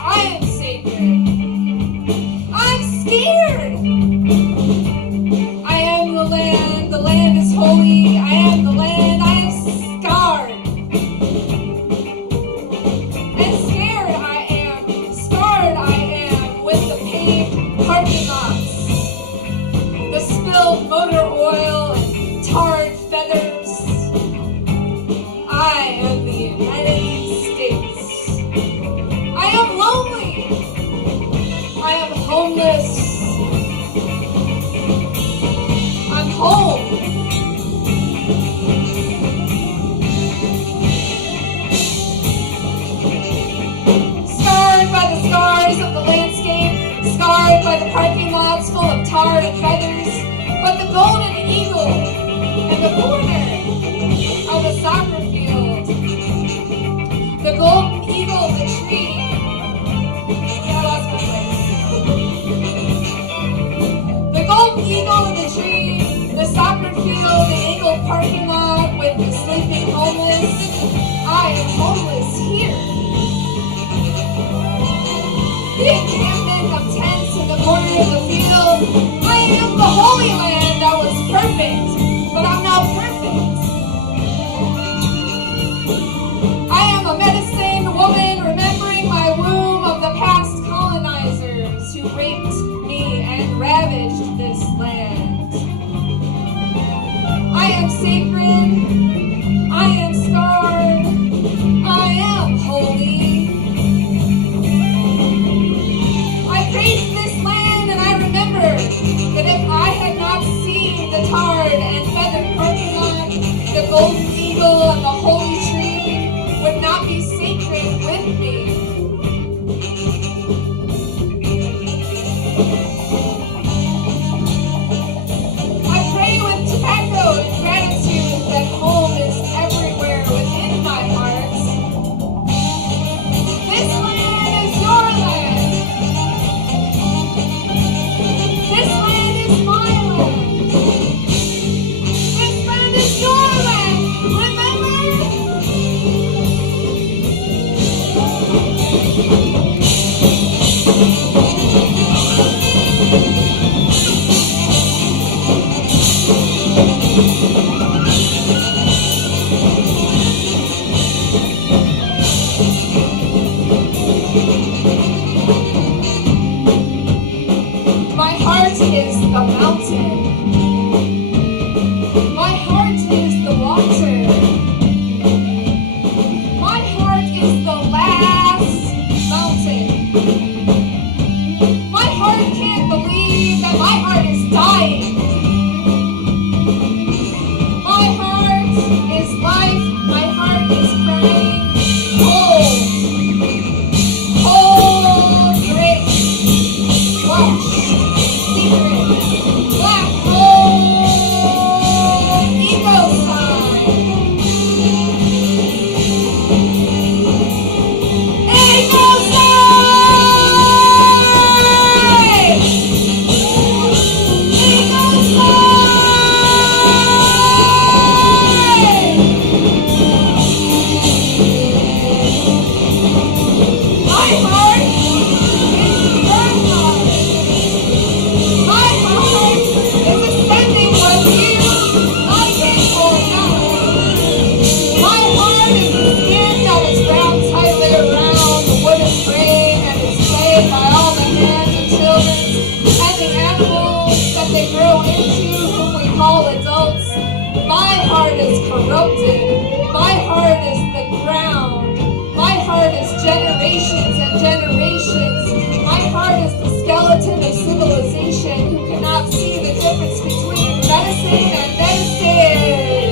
I am sacred. I'm scared. I am the land. The land is holy. I am the land. I am scarred. And scared I am. Scarred I am with the paved parking lots, the spilled motor oil and tarred feathers. I am the United States. I am lonely. I am homeless. I'm home. Scarred by the scars of the landscape, scarred by the parking lots full of tar and feathers, but the golden eagle in the corner of the soccer field, the golden eagle of the tree. I lost my place. The golden eagle in the tree, the soccer field, the angled parking lot with the sleeping homeless. I am homeless here. The encampment of tents in the corner of the field. I am the Holy Land that was perfect, but I'm not perfect. I am a medicine woman remembering my womb of the past colonizers who raped me and ravaged this land. I am sacred. I am scarred. I am holy. I praise this land and I remember that if I had not seen the tarred and feathered parking lot, the golden eagle and the holy tree would not be sacred with me. I pray with tobacco and gratitude that home is everywhere within my heart. This land is your land. This land is my land. This land is your land. Remember? My heart is the mountain. generations and generations. My heart is the skeleton of civilization who cannot see the difference between medicine and medicine.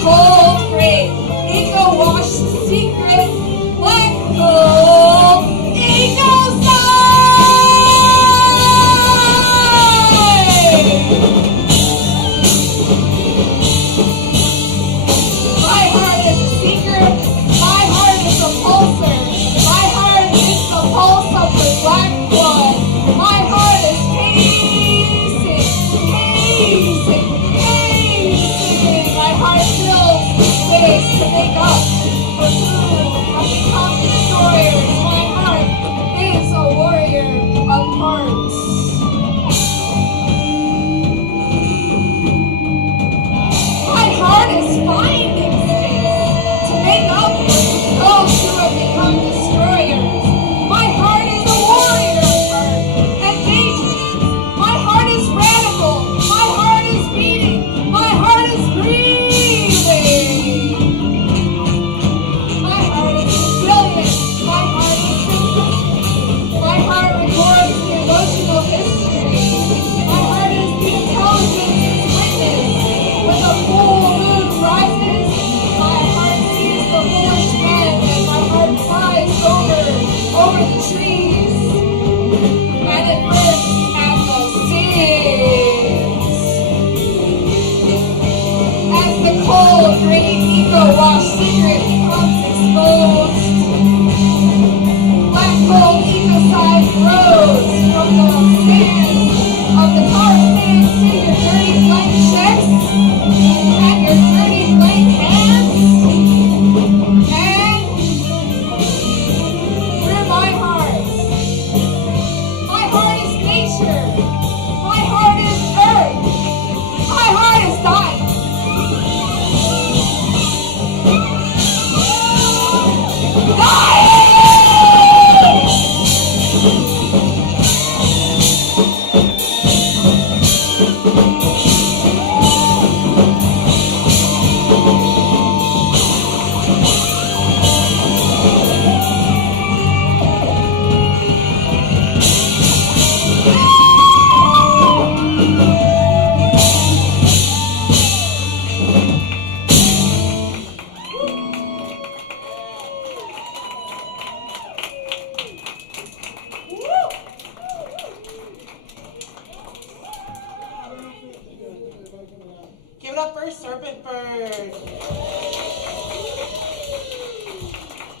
Cold grave, ego-washed secret, black gold, ego side. My heart is a seeker. My heart is a pulsar. My heart is the pulse of the black blood. My heart is pacing, pacing, pacing. My heart fills space to make up for food and become destroyers. My heart is a warrior of hearts. My heart is finding space to make up for those who have become destroyers. My heart is a warrior of heart and daydreams. My heart is radical. My heart is beating. My heart is breathing. My heart is resilient. My heart is simple. My heart records the emotional history. My heart is the intelligence's witness. When the full moon rises, my heart sees the foolish men, and my heart flies over the trees, and it bursts at the seams. As the cold, green, ego-washed secret becomes exposed, black gold ego-side grows from the sands of the tar sands to your dirty blank checks and your dirty blank hands, and through my heart. My heart is nature. My heart is earth. My heart is time. Give it up for Serpent Bird.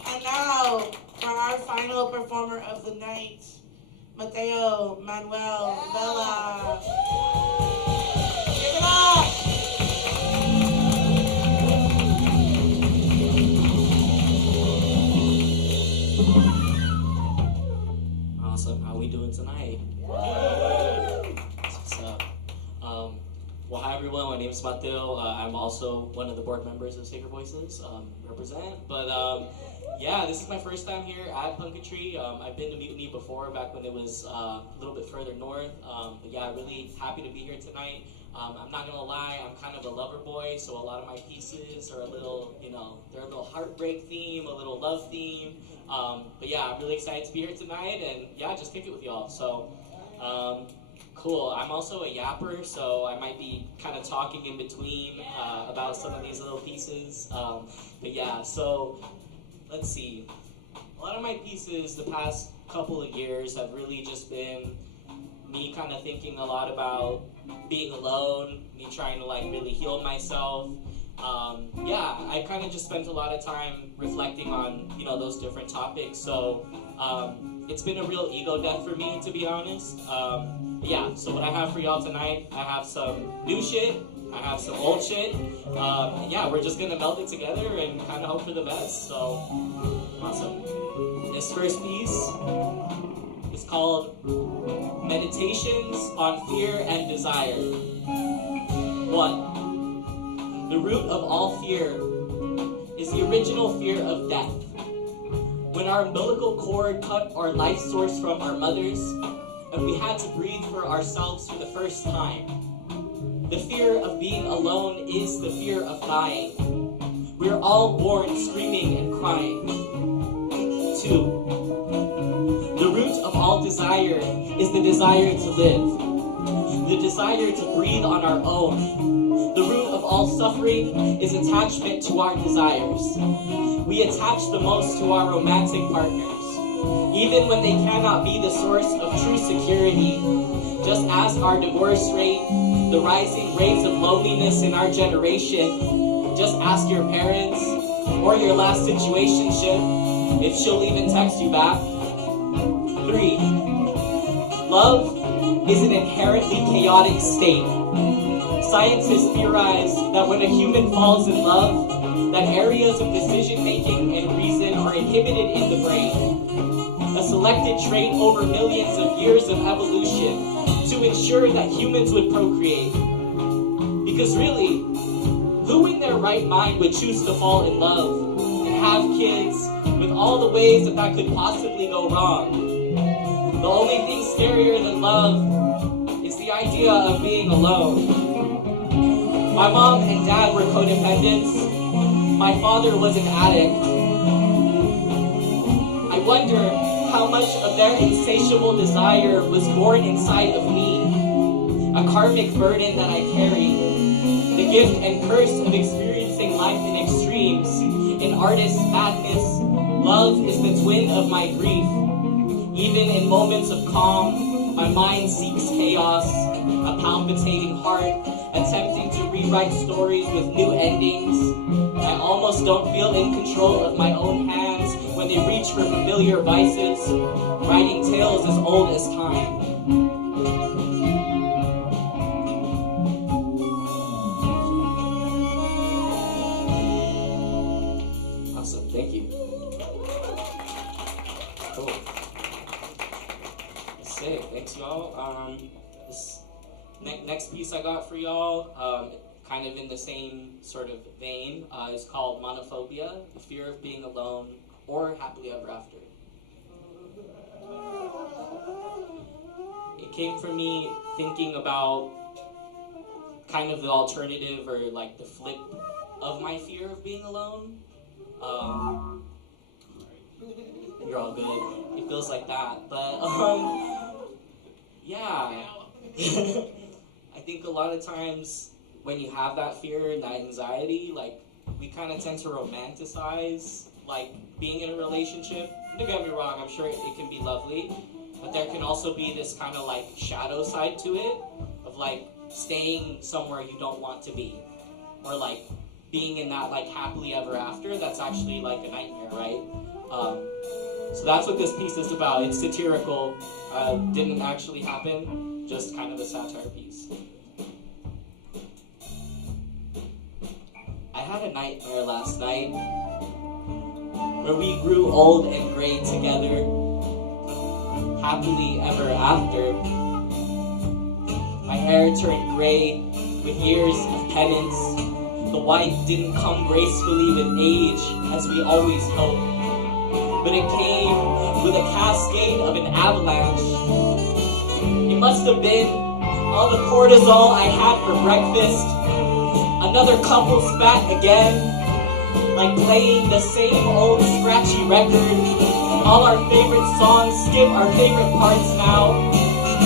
And now, for our final performer of the night, Mateo Manuel Vela. Give it up! Awesome. How we doing tonight? That's what's up. Well, hi everyone. My name is Mateo. I'm also one of the board members of Sacred Voices. Represent. But yeah, this is my first time here at Punkatry. I've been to Mutiny before, back when it was a little bit further north. But yeah, really happy to be here tonight. I'm not gonna lie, I'm kind of a lover boy, so a lot of my pieces are a little, they're a little heartbreak theme, a little love theme. But yeah, I'm really excited to be here tonight, and yeah, just kick it with y'all. So, cool. I'm also a yapper, so I might be kind of talking in between about some of these little pieces. But yeah, so let's see. A lot of my pieces the past couple of years have really just been me kind of thinking a lot about being alone, me trying to like really heal myself. Yeah, I kind of just spent a lot of time reflecting on, those different topics. So it's been a real ego death for me, to be honest. Yeah, so what I have for y'all tonight, I have some new shit, I have some old shit. And yeah, we're just gonna meld it together and kind of hope for the best. So, awesome. This first piece is called Meditations on Fear and Desire. 1. The root of all fear is the original fear of death. When our umbilical cord cut our life source from our mothers, and we had to breathe for ourselves for the first time. The fear of being alone is the fear of dying. we're all born screaming and crying. 2. The root of all desire is the desire to live, the desire to breathe on our own. The root of all suffering is attachment to our desires. We attach the most to our romantic partners, even when they cannot be the source of true security. Just as our divorce rate, the rising rates of loneliness in our generation, just ask your parents or your last situationship if she'll even text you back. 3. Love is an inherently chaotic state. Scientists theorize that when a human falls in love, that areas of decision-making and reason are inhibited in the brain. A selected trait over millions of years of evolution to ensure that humans would procreate. Because really, who in their right mind would choose to fall in love and have kids with all the ways that could possibly go wrong? The only thing scarier than love is the idea of being alone. My mom and dad were codependents. My father was an addict. I wonder how much of their insatiable desire was born inside of me, a karmic burden that I carry, the gift and curse of experiencing life in extremes, an artist's madness. Love is the twin of my grief. Even in moments of calm, my mind seeks chaos, a palpitating heart, attempting to rewrite stories with new endings. I almost don't feel in control of my own hands when they reach for familiar vices, writing tales as old as time. Awesome, thank you. Cool. Sick, thanks y'all. This next piece I got for y'all, kind of in the same sort of vein, is called Monophobia, the fear of being alone, or happily ever after. It came from me thinking about kind of the alternative or like the flip of my fear of being alone. You're all good. It feels like that, but yeah. I think a lot of times when you have that fear and that anxiety, like, we kind of tend to romanticize, like, being in a relationship. Don't get me wrong, I'm sure it can be lovely, but there can also be this kind of, like, shadow side to it, of, like, staying somewhere you don't want to be, or, like, being in that, like, happily ever after that's actually, like, a nightmare, right? So that's what this piece is about. It's satirical, didn't actually happen, just kind of a satire piece. I had a nightmare last night where we grew old and gray together, happily ever after. My hair turned gray with years of penance. The white didn't come gracefully with age, as we always hoped, but it came with a cascade of an avalanche. It must have been all the cortisol I had for breakfast. Another couple spat again, like playing the same old scratchy record. All our favorite songs skip our favorite parts now.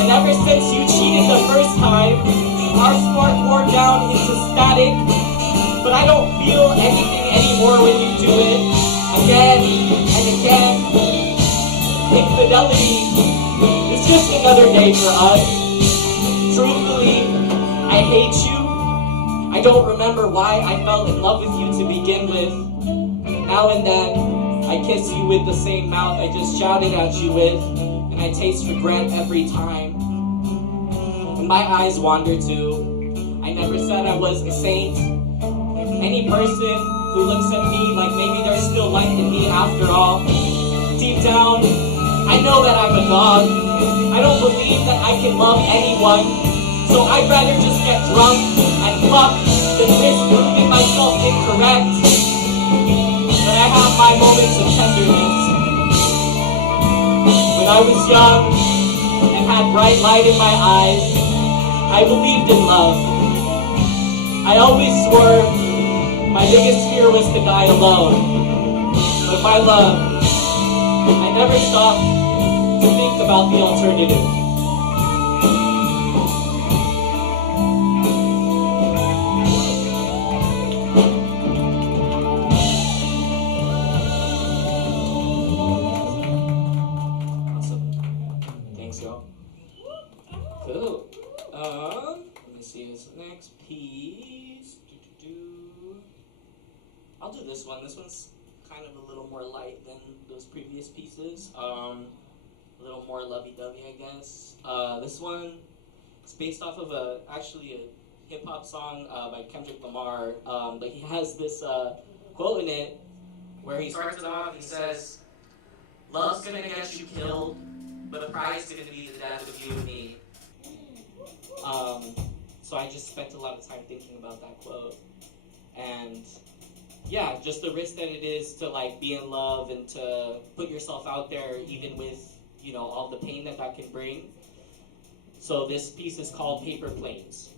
And ever since you cheated the first time, our spark wore down into static. But I don't feel anything anymore when you do it, again and again. Infidelity is just another day for us. Truthfully, I hate you. I don't remember why I fell in love with you to begin with. Now and then, I kiss you with the same mouth I just shouted at you with, and I taste regret every time. And my eyes wander too. I never said I was a saint. Any person who looks at me like maybe there's still light in me after all. Deep down, I know that I'm a dog. I don't believe that I can love anyone. So I'd rather just get drunk and fuck than risk proving myself incorrect. But I have my moments of tenderness. When I was young and had bright light in my eyes, I believed in love. I always swore My biggest fear was to die alone. But my love, I never stopped to think about the alternative. Awesome. Thanks, y'all. Cool. Let me see this next piece. I'll do this one. This one's kind of a little more light than those previous pieces. A little more lovey-dovey, I guess. This one is based off of actually a hip-hop song by Kendrick Lamar. But he has this quote in it where he starts it off. He says, "Love's gonna get you killed, but the prize is gonna be the death of you and me." So I just spent a lot of time thinking about that quote. And yeah, just the risk that it is to like be in love and to put yourself out there, even with, you know, all the pain that that can bring. So this piece is called Paper Planes.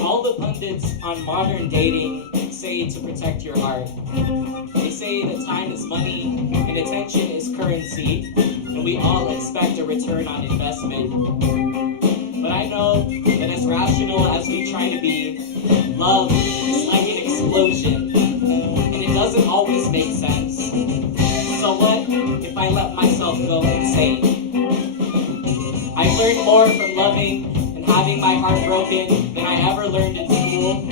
All the pundits on modern dating say to protect your heart. They say that time is money and attention is currency, and we all expect a return on investment. But I know that as rational as we try to be, love is like an explosion, and it doesn't always make sense. So what if I let myself go insane? I've learned more from loving and having my heart broken than I ever learned in school.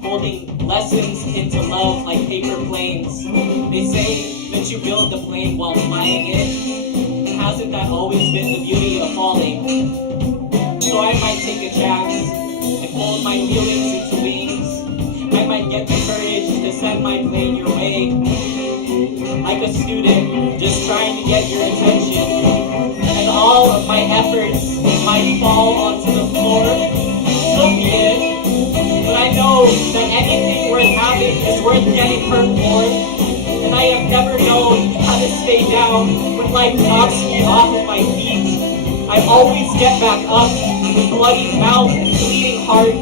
Holding lessons into love like paper planes. They say that you build the plane while flying it. And hasn't that always been the beauty of falling? So I might take a chance and fold my feelings into wings. I might get the courage to send my plane your way. Like a student, just trying to get your attention. And all of my efforts might fall onto the floor. So be it. But I know that anything worth having is worth getting hurt for. And I have never known how to stay down when life knocks me off of my feet. I always get back up with bloody mouth and bleeding heart,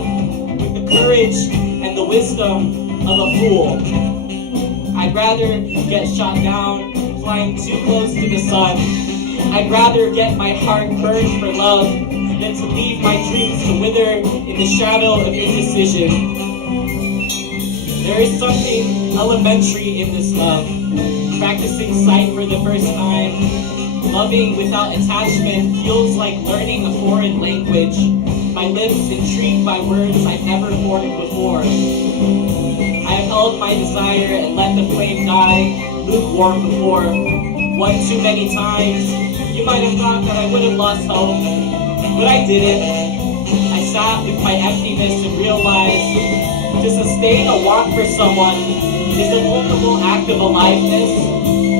with the courage and the wisdom of a fool. I'd rather get shot down flying too close to the sun. I'd rather get my heart burned for love than to leave my dreams to wither in the shadow of indecision. There is something elementary in this love. Practicing sight for the first time, loving without attachment feels like learning a foreign language. My lips intrigued by words I've never formed before. I have held my desire and let the flame die, lukewarm before. One too many times, you might have thought that I would have lost hope, but I didn't. I sat with my emptiness and realized to sustain a want for someone is a vulnerable act of aliveness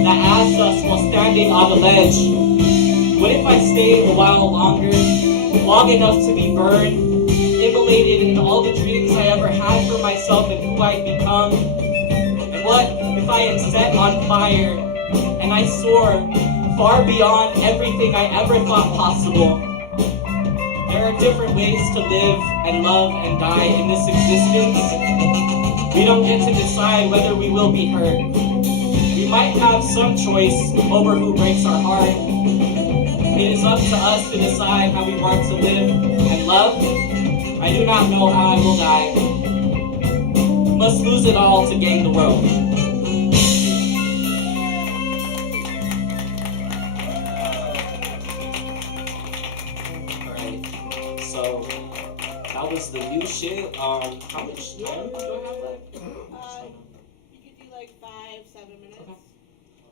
that asks us while standing on the ledge. What if I stayed a while longer, long enough to be burned, immolated in all the dreams I ever had for myself and who I'd become? And what if I am set on fire and I soar far beyond everything I ever thought possible? There are different ways to live and love and die in this existence. We don't get to decide whether we will be hurt. We might have some choice over who breaks our heart. It is up to us to decide how we want to live and love. I do not know how I will die. We must lose it all to gain the world. Alright, so that was the new shit. How much time do I have left? You could do like 5-7 minutes. Okay.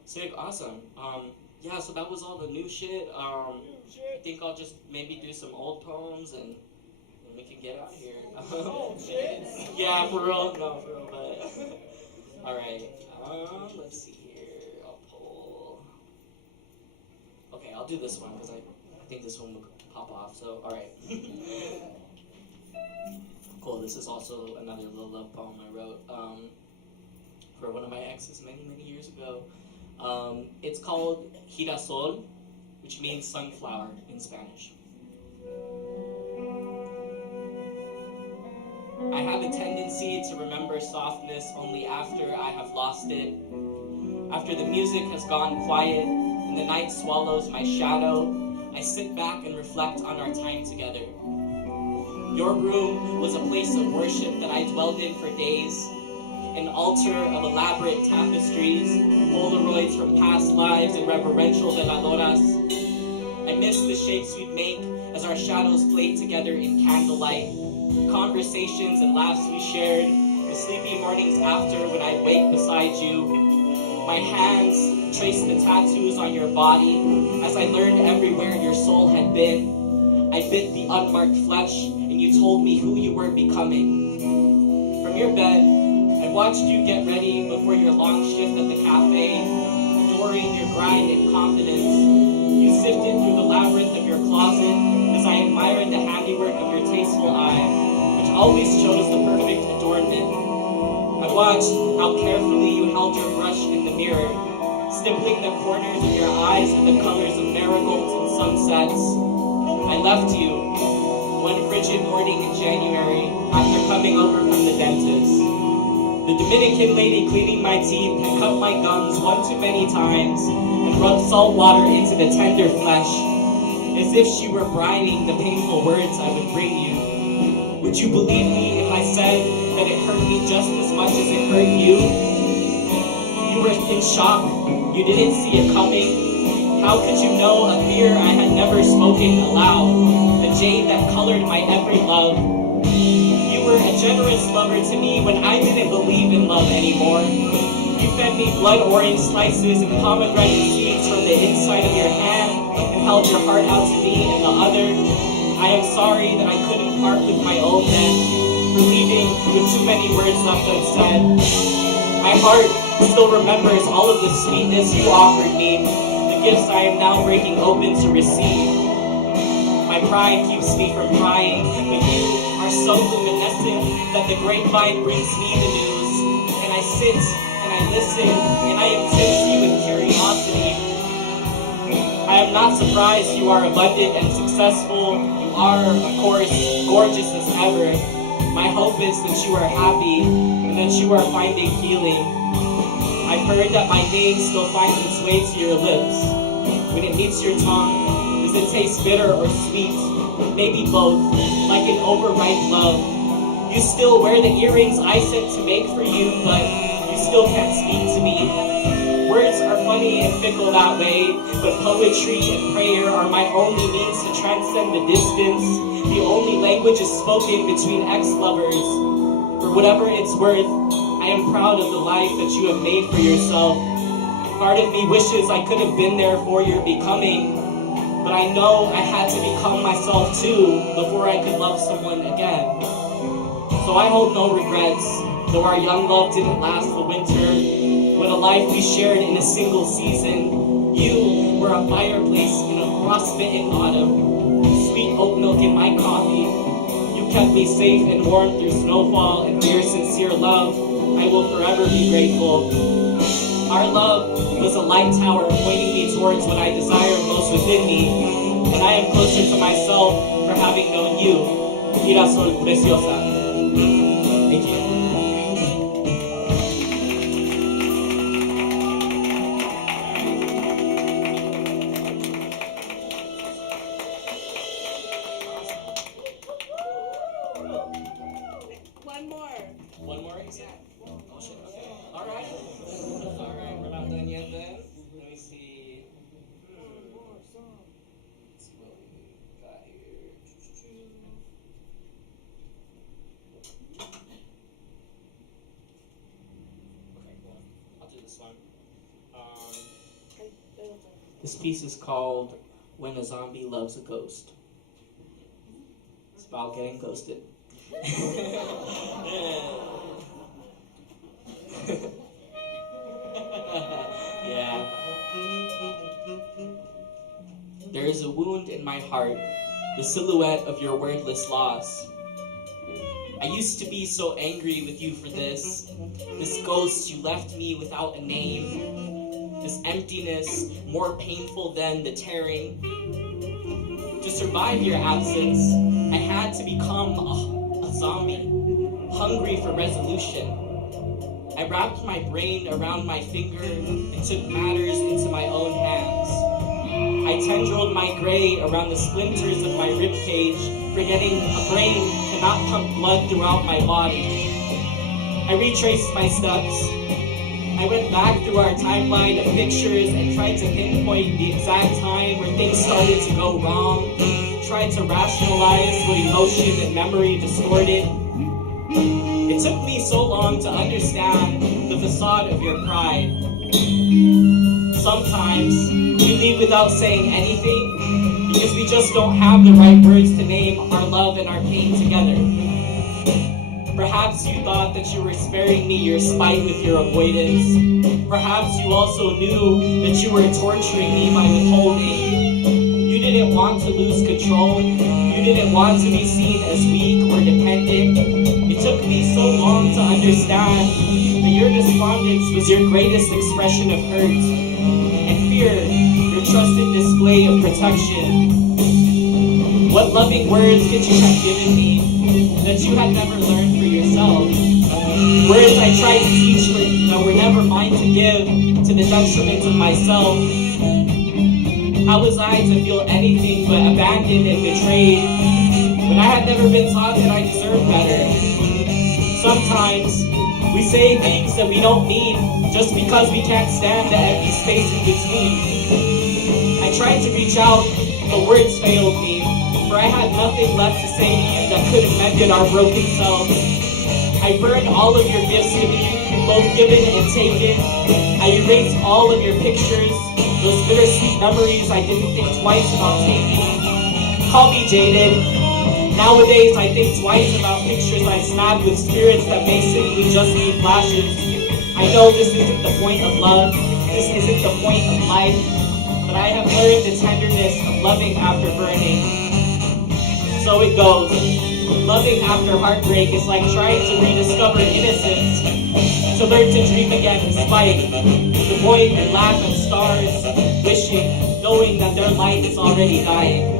Sick, awesome. Yeah, so that was all the new shit. I think I'll just maybe do some old poems and we can get out of here. Oh, shit. Yeah, for real. No, for real, but... Alright, let's see here. I'll pull... Okay, I'll do this one, because I think this one will pop off, so, alright. Cool, this is also another little love poem I wrote for one of my exes many, many years ago. It's called Girasol, which means sunflower in Spanish. I have a tendency to remember softness only after I have lost it. After the music has gone quiet and the night swallows my shadow, I sit back and reflect on our time together. Your room was a place of worship that I dwelled in for days, an altar of elaborate tapestries, Polaroids from past lives, and reverential veladoras. I miss the shapes we'd make as our shadows played together in candlelight, conversations and laughs we shared, the sleepy mornings after when I'd wake beside you. My hands traced the tattoos on your body as I learned everywhere your soul had been. I bit the unmarked flesh and you told me who you were becoming. From your bed, I watched you get ready before your long shift at the cafe, adoring your grind and confidence. You sifted through the labyrinth of your closet as I admired the handiwork of your tasteful eye, which always chose the perfect adornment. I watched how carefully you held your brush in the mirror, stippling the corners of your eyes with the colors of marigolds and sunsets. I left you one frigid morning in January after coming over from the dentist. The Dominican lady cleaning my teeth had cut my gums one too many times and rubbed salt water into the tender flesh, as if she were brining the painful words I would bring you. Would you believe me if I said that it hurt me just as much as it hurt you? You were in shock. You didn't see it coming. How could you know a fear I had never spoken aloud? The jade that colored my every love. You were a generous lover to me when I didn't believe in love anymore. You fed me blood orange slices and pomegranate seeds from the inside of your hand and held your heart out to me in the other. I am sorry that I couldn't part with my old man, for leaving with too many words left unsaid. My heart still remembers all of the sweetness you offered me, the gifts I am now breaking open to receive. My pride keeps me from crying, but you are so luminescent that the grapevine brings me the news. And I sit and I listen and I am tipsy with curiosity. I am not surprised you are abundant and successful. You are, of course, gorgeous as ever. My hope is that you are happy and that you are finding healing. I've heard that my name still finds its way to your lips. When it meets your tongue, does it taste bitter or sweet? Maybe both, like an overripe love. You still wear the earrings I sent to make for you, but you still can't speak to me. Words are funny and fickle that way, but poetry and prayer are my only means to transcend the distance. The only language is spoken between ex-lovers. For whatever it's worth, I am proud of the life that you have made for yourself. Part of me wishes I could have been there for your becoming, but I know I had to become myself too before I could love someone again. So I hold no regrets, though our young love didn't last the winter. When a life we shared in a single season, you were a fireplace in a frostbitten autumn, sweet oat milk in my coffee. You kept me safe and warm through snowfall, and for your sincere love, I will forever be grateful. Our love was a light tower pointing me towards what I desired most within me, and I am closer to myself for having known you. Girasol Preciosa. Thank you. One more exam. Oh shit, okay. Alright. Alright, we're not done yet then. Let me see. Let's see what we got here. Okay, cool. I'll do this one. This piece is called When a Zombie Loves a Ghost. It's about getting ghosted. Yeah. There is a wound in my heart, the silhouette of your wordless loss. I used to be so angry with you for this ghost you left me without a name, this emptiness more painful than the tearing. To survive your absence, I had to become a zombie. hungry for resolution. I wrapped my brain around my finger and took matters into my own hands. I tendrilled my gray around the splinters of my ribcage, forgetting a brain cannot pump blood throughout my body. I retraced my steps. I went back through our timeline of pictures and tried to pinpoint the exact time where things started to go wrong, tried to rationalize what emotion and memory distorted. It took me so long to understand the facade of your pride. Sometimes we leave without saying anything because we just don't have the right words to name our love and our pain together. Perhaps you thought that you were sparing me your spite with your avoidance. Perhaps you also knew that you were torturing me by withholding. You didn't want to lose control. You didn't want to be seen as weak or dependent. It took me so long to understand that your despondence was your greatest expression of hurt, and fear, your trusted display of protection. What loving words could you have given me that you had never learned for yourself? Words I tried to teach that were never mine to give, to the detriment of myself. How was I to feel anything but abandoned and betrayed when I had never been taught that I deserved better? Sometimes we say things that we don't mean just because we can't stand the empty space in between. I tried to reach out, but words failed me, for I had nothing left to say to you that could have mended our broken selves. I burned all of your gifts to me, both given and taken. I erased all of your pictures, those bittersweet memories I didn't think twice about taking. Call me jaded. Nowadays I think twice about pictures I snapped with spirits that basically just need flashes. I know this isn't the point of love, this isn't the point of life, but I have learned the tenderness of loving after burning. So it goes. Loving after heartbreak is like trying to rediscover innocence, to learn to dream again in spite, to point and laugh at stars, wishing, knowing that their light is already dying.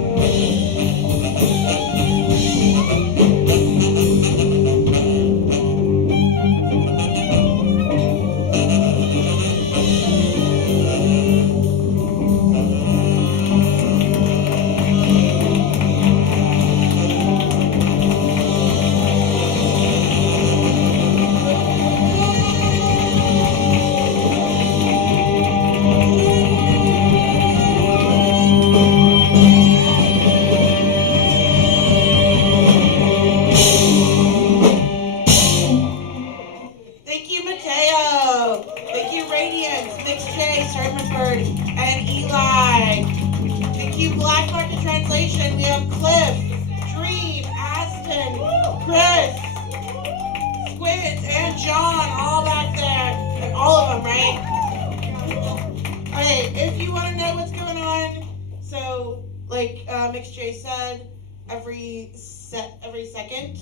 Every second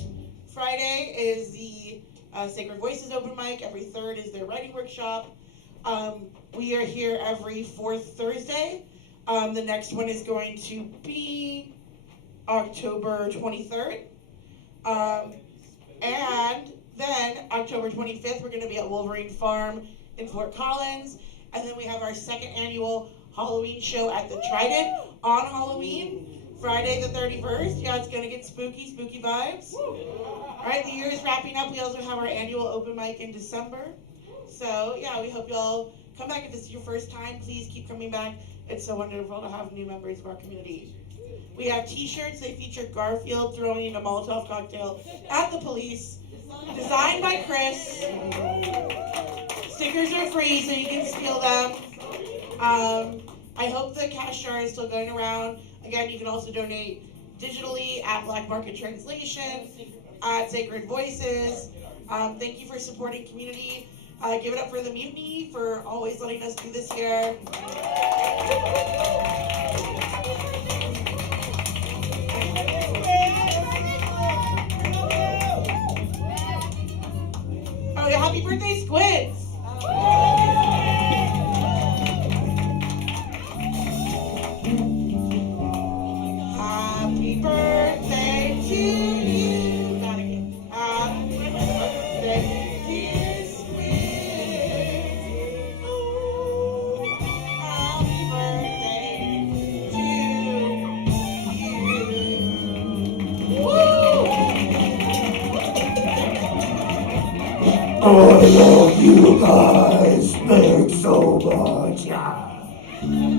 Friday is the Sacred Voices open mic. Every third is their writing workshop. We are here every fourth Thursday. The next one is going to be October 23rd. And then October 25th, we're going to be at Wolverine Farm in Fort Collins. And then we have our second annual Halloween show at the Trident on Halloween. Friday the 31st. Yeah, it's going to get spooky vibes. All right, the year is wrapping up. We also have our annual open mic in December. So, yeah, we hope you all come back. If this is your first time, please keep coming back. It's so wonderful to have new members of our community. We have t-shirts. They feature Garfield throwing a Molotov cocktail at the police. Designed by Chris. Stickers are free, so you can steal them. I hope the cash jar is still going around. Again, you can also donate digitally at Black Market Translation, at Sacred Voices. Thank you for supporting community. Give it up for the Mutiny for always letting us do this here. Oh, happy birthday, Squids! Happy birthday to you. Not again. I love you guys. Thanks so much.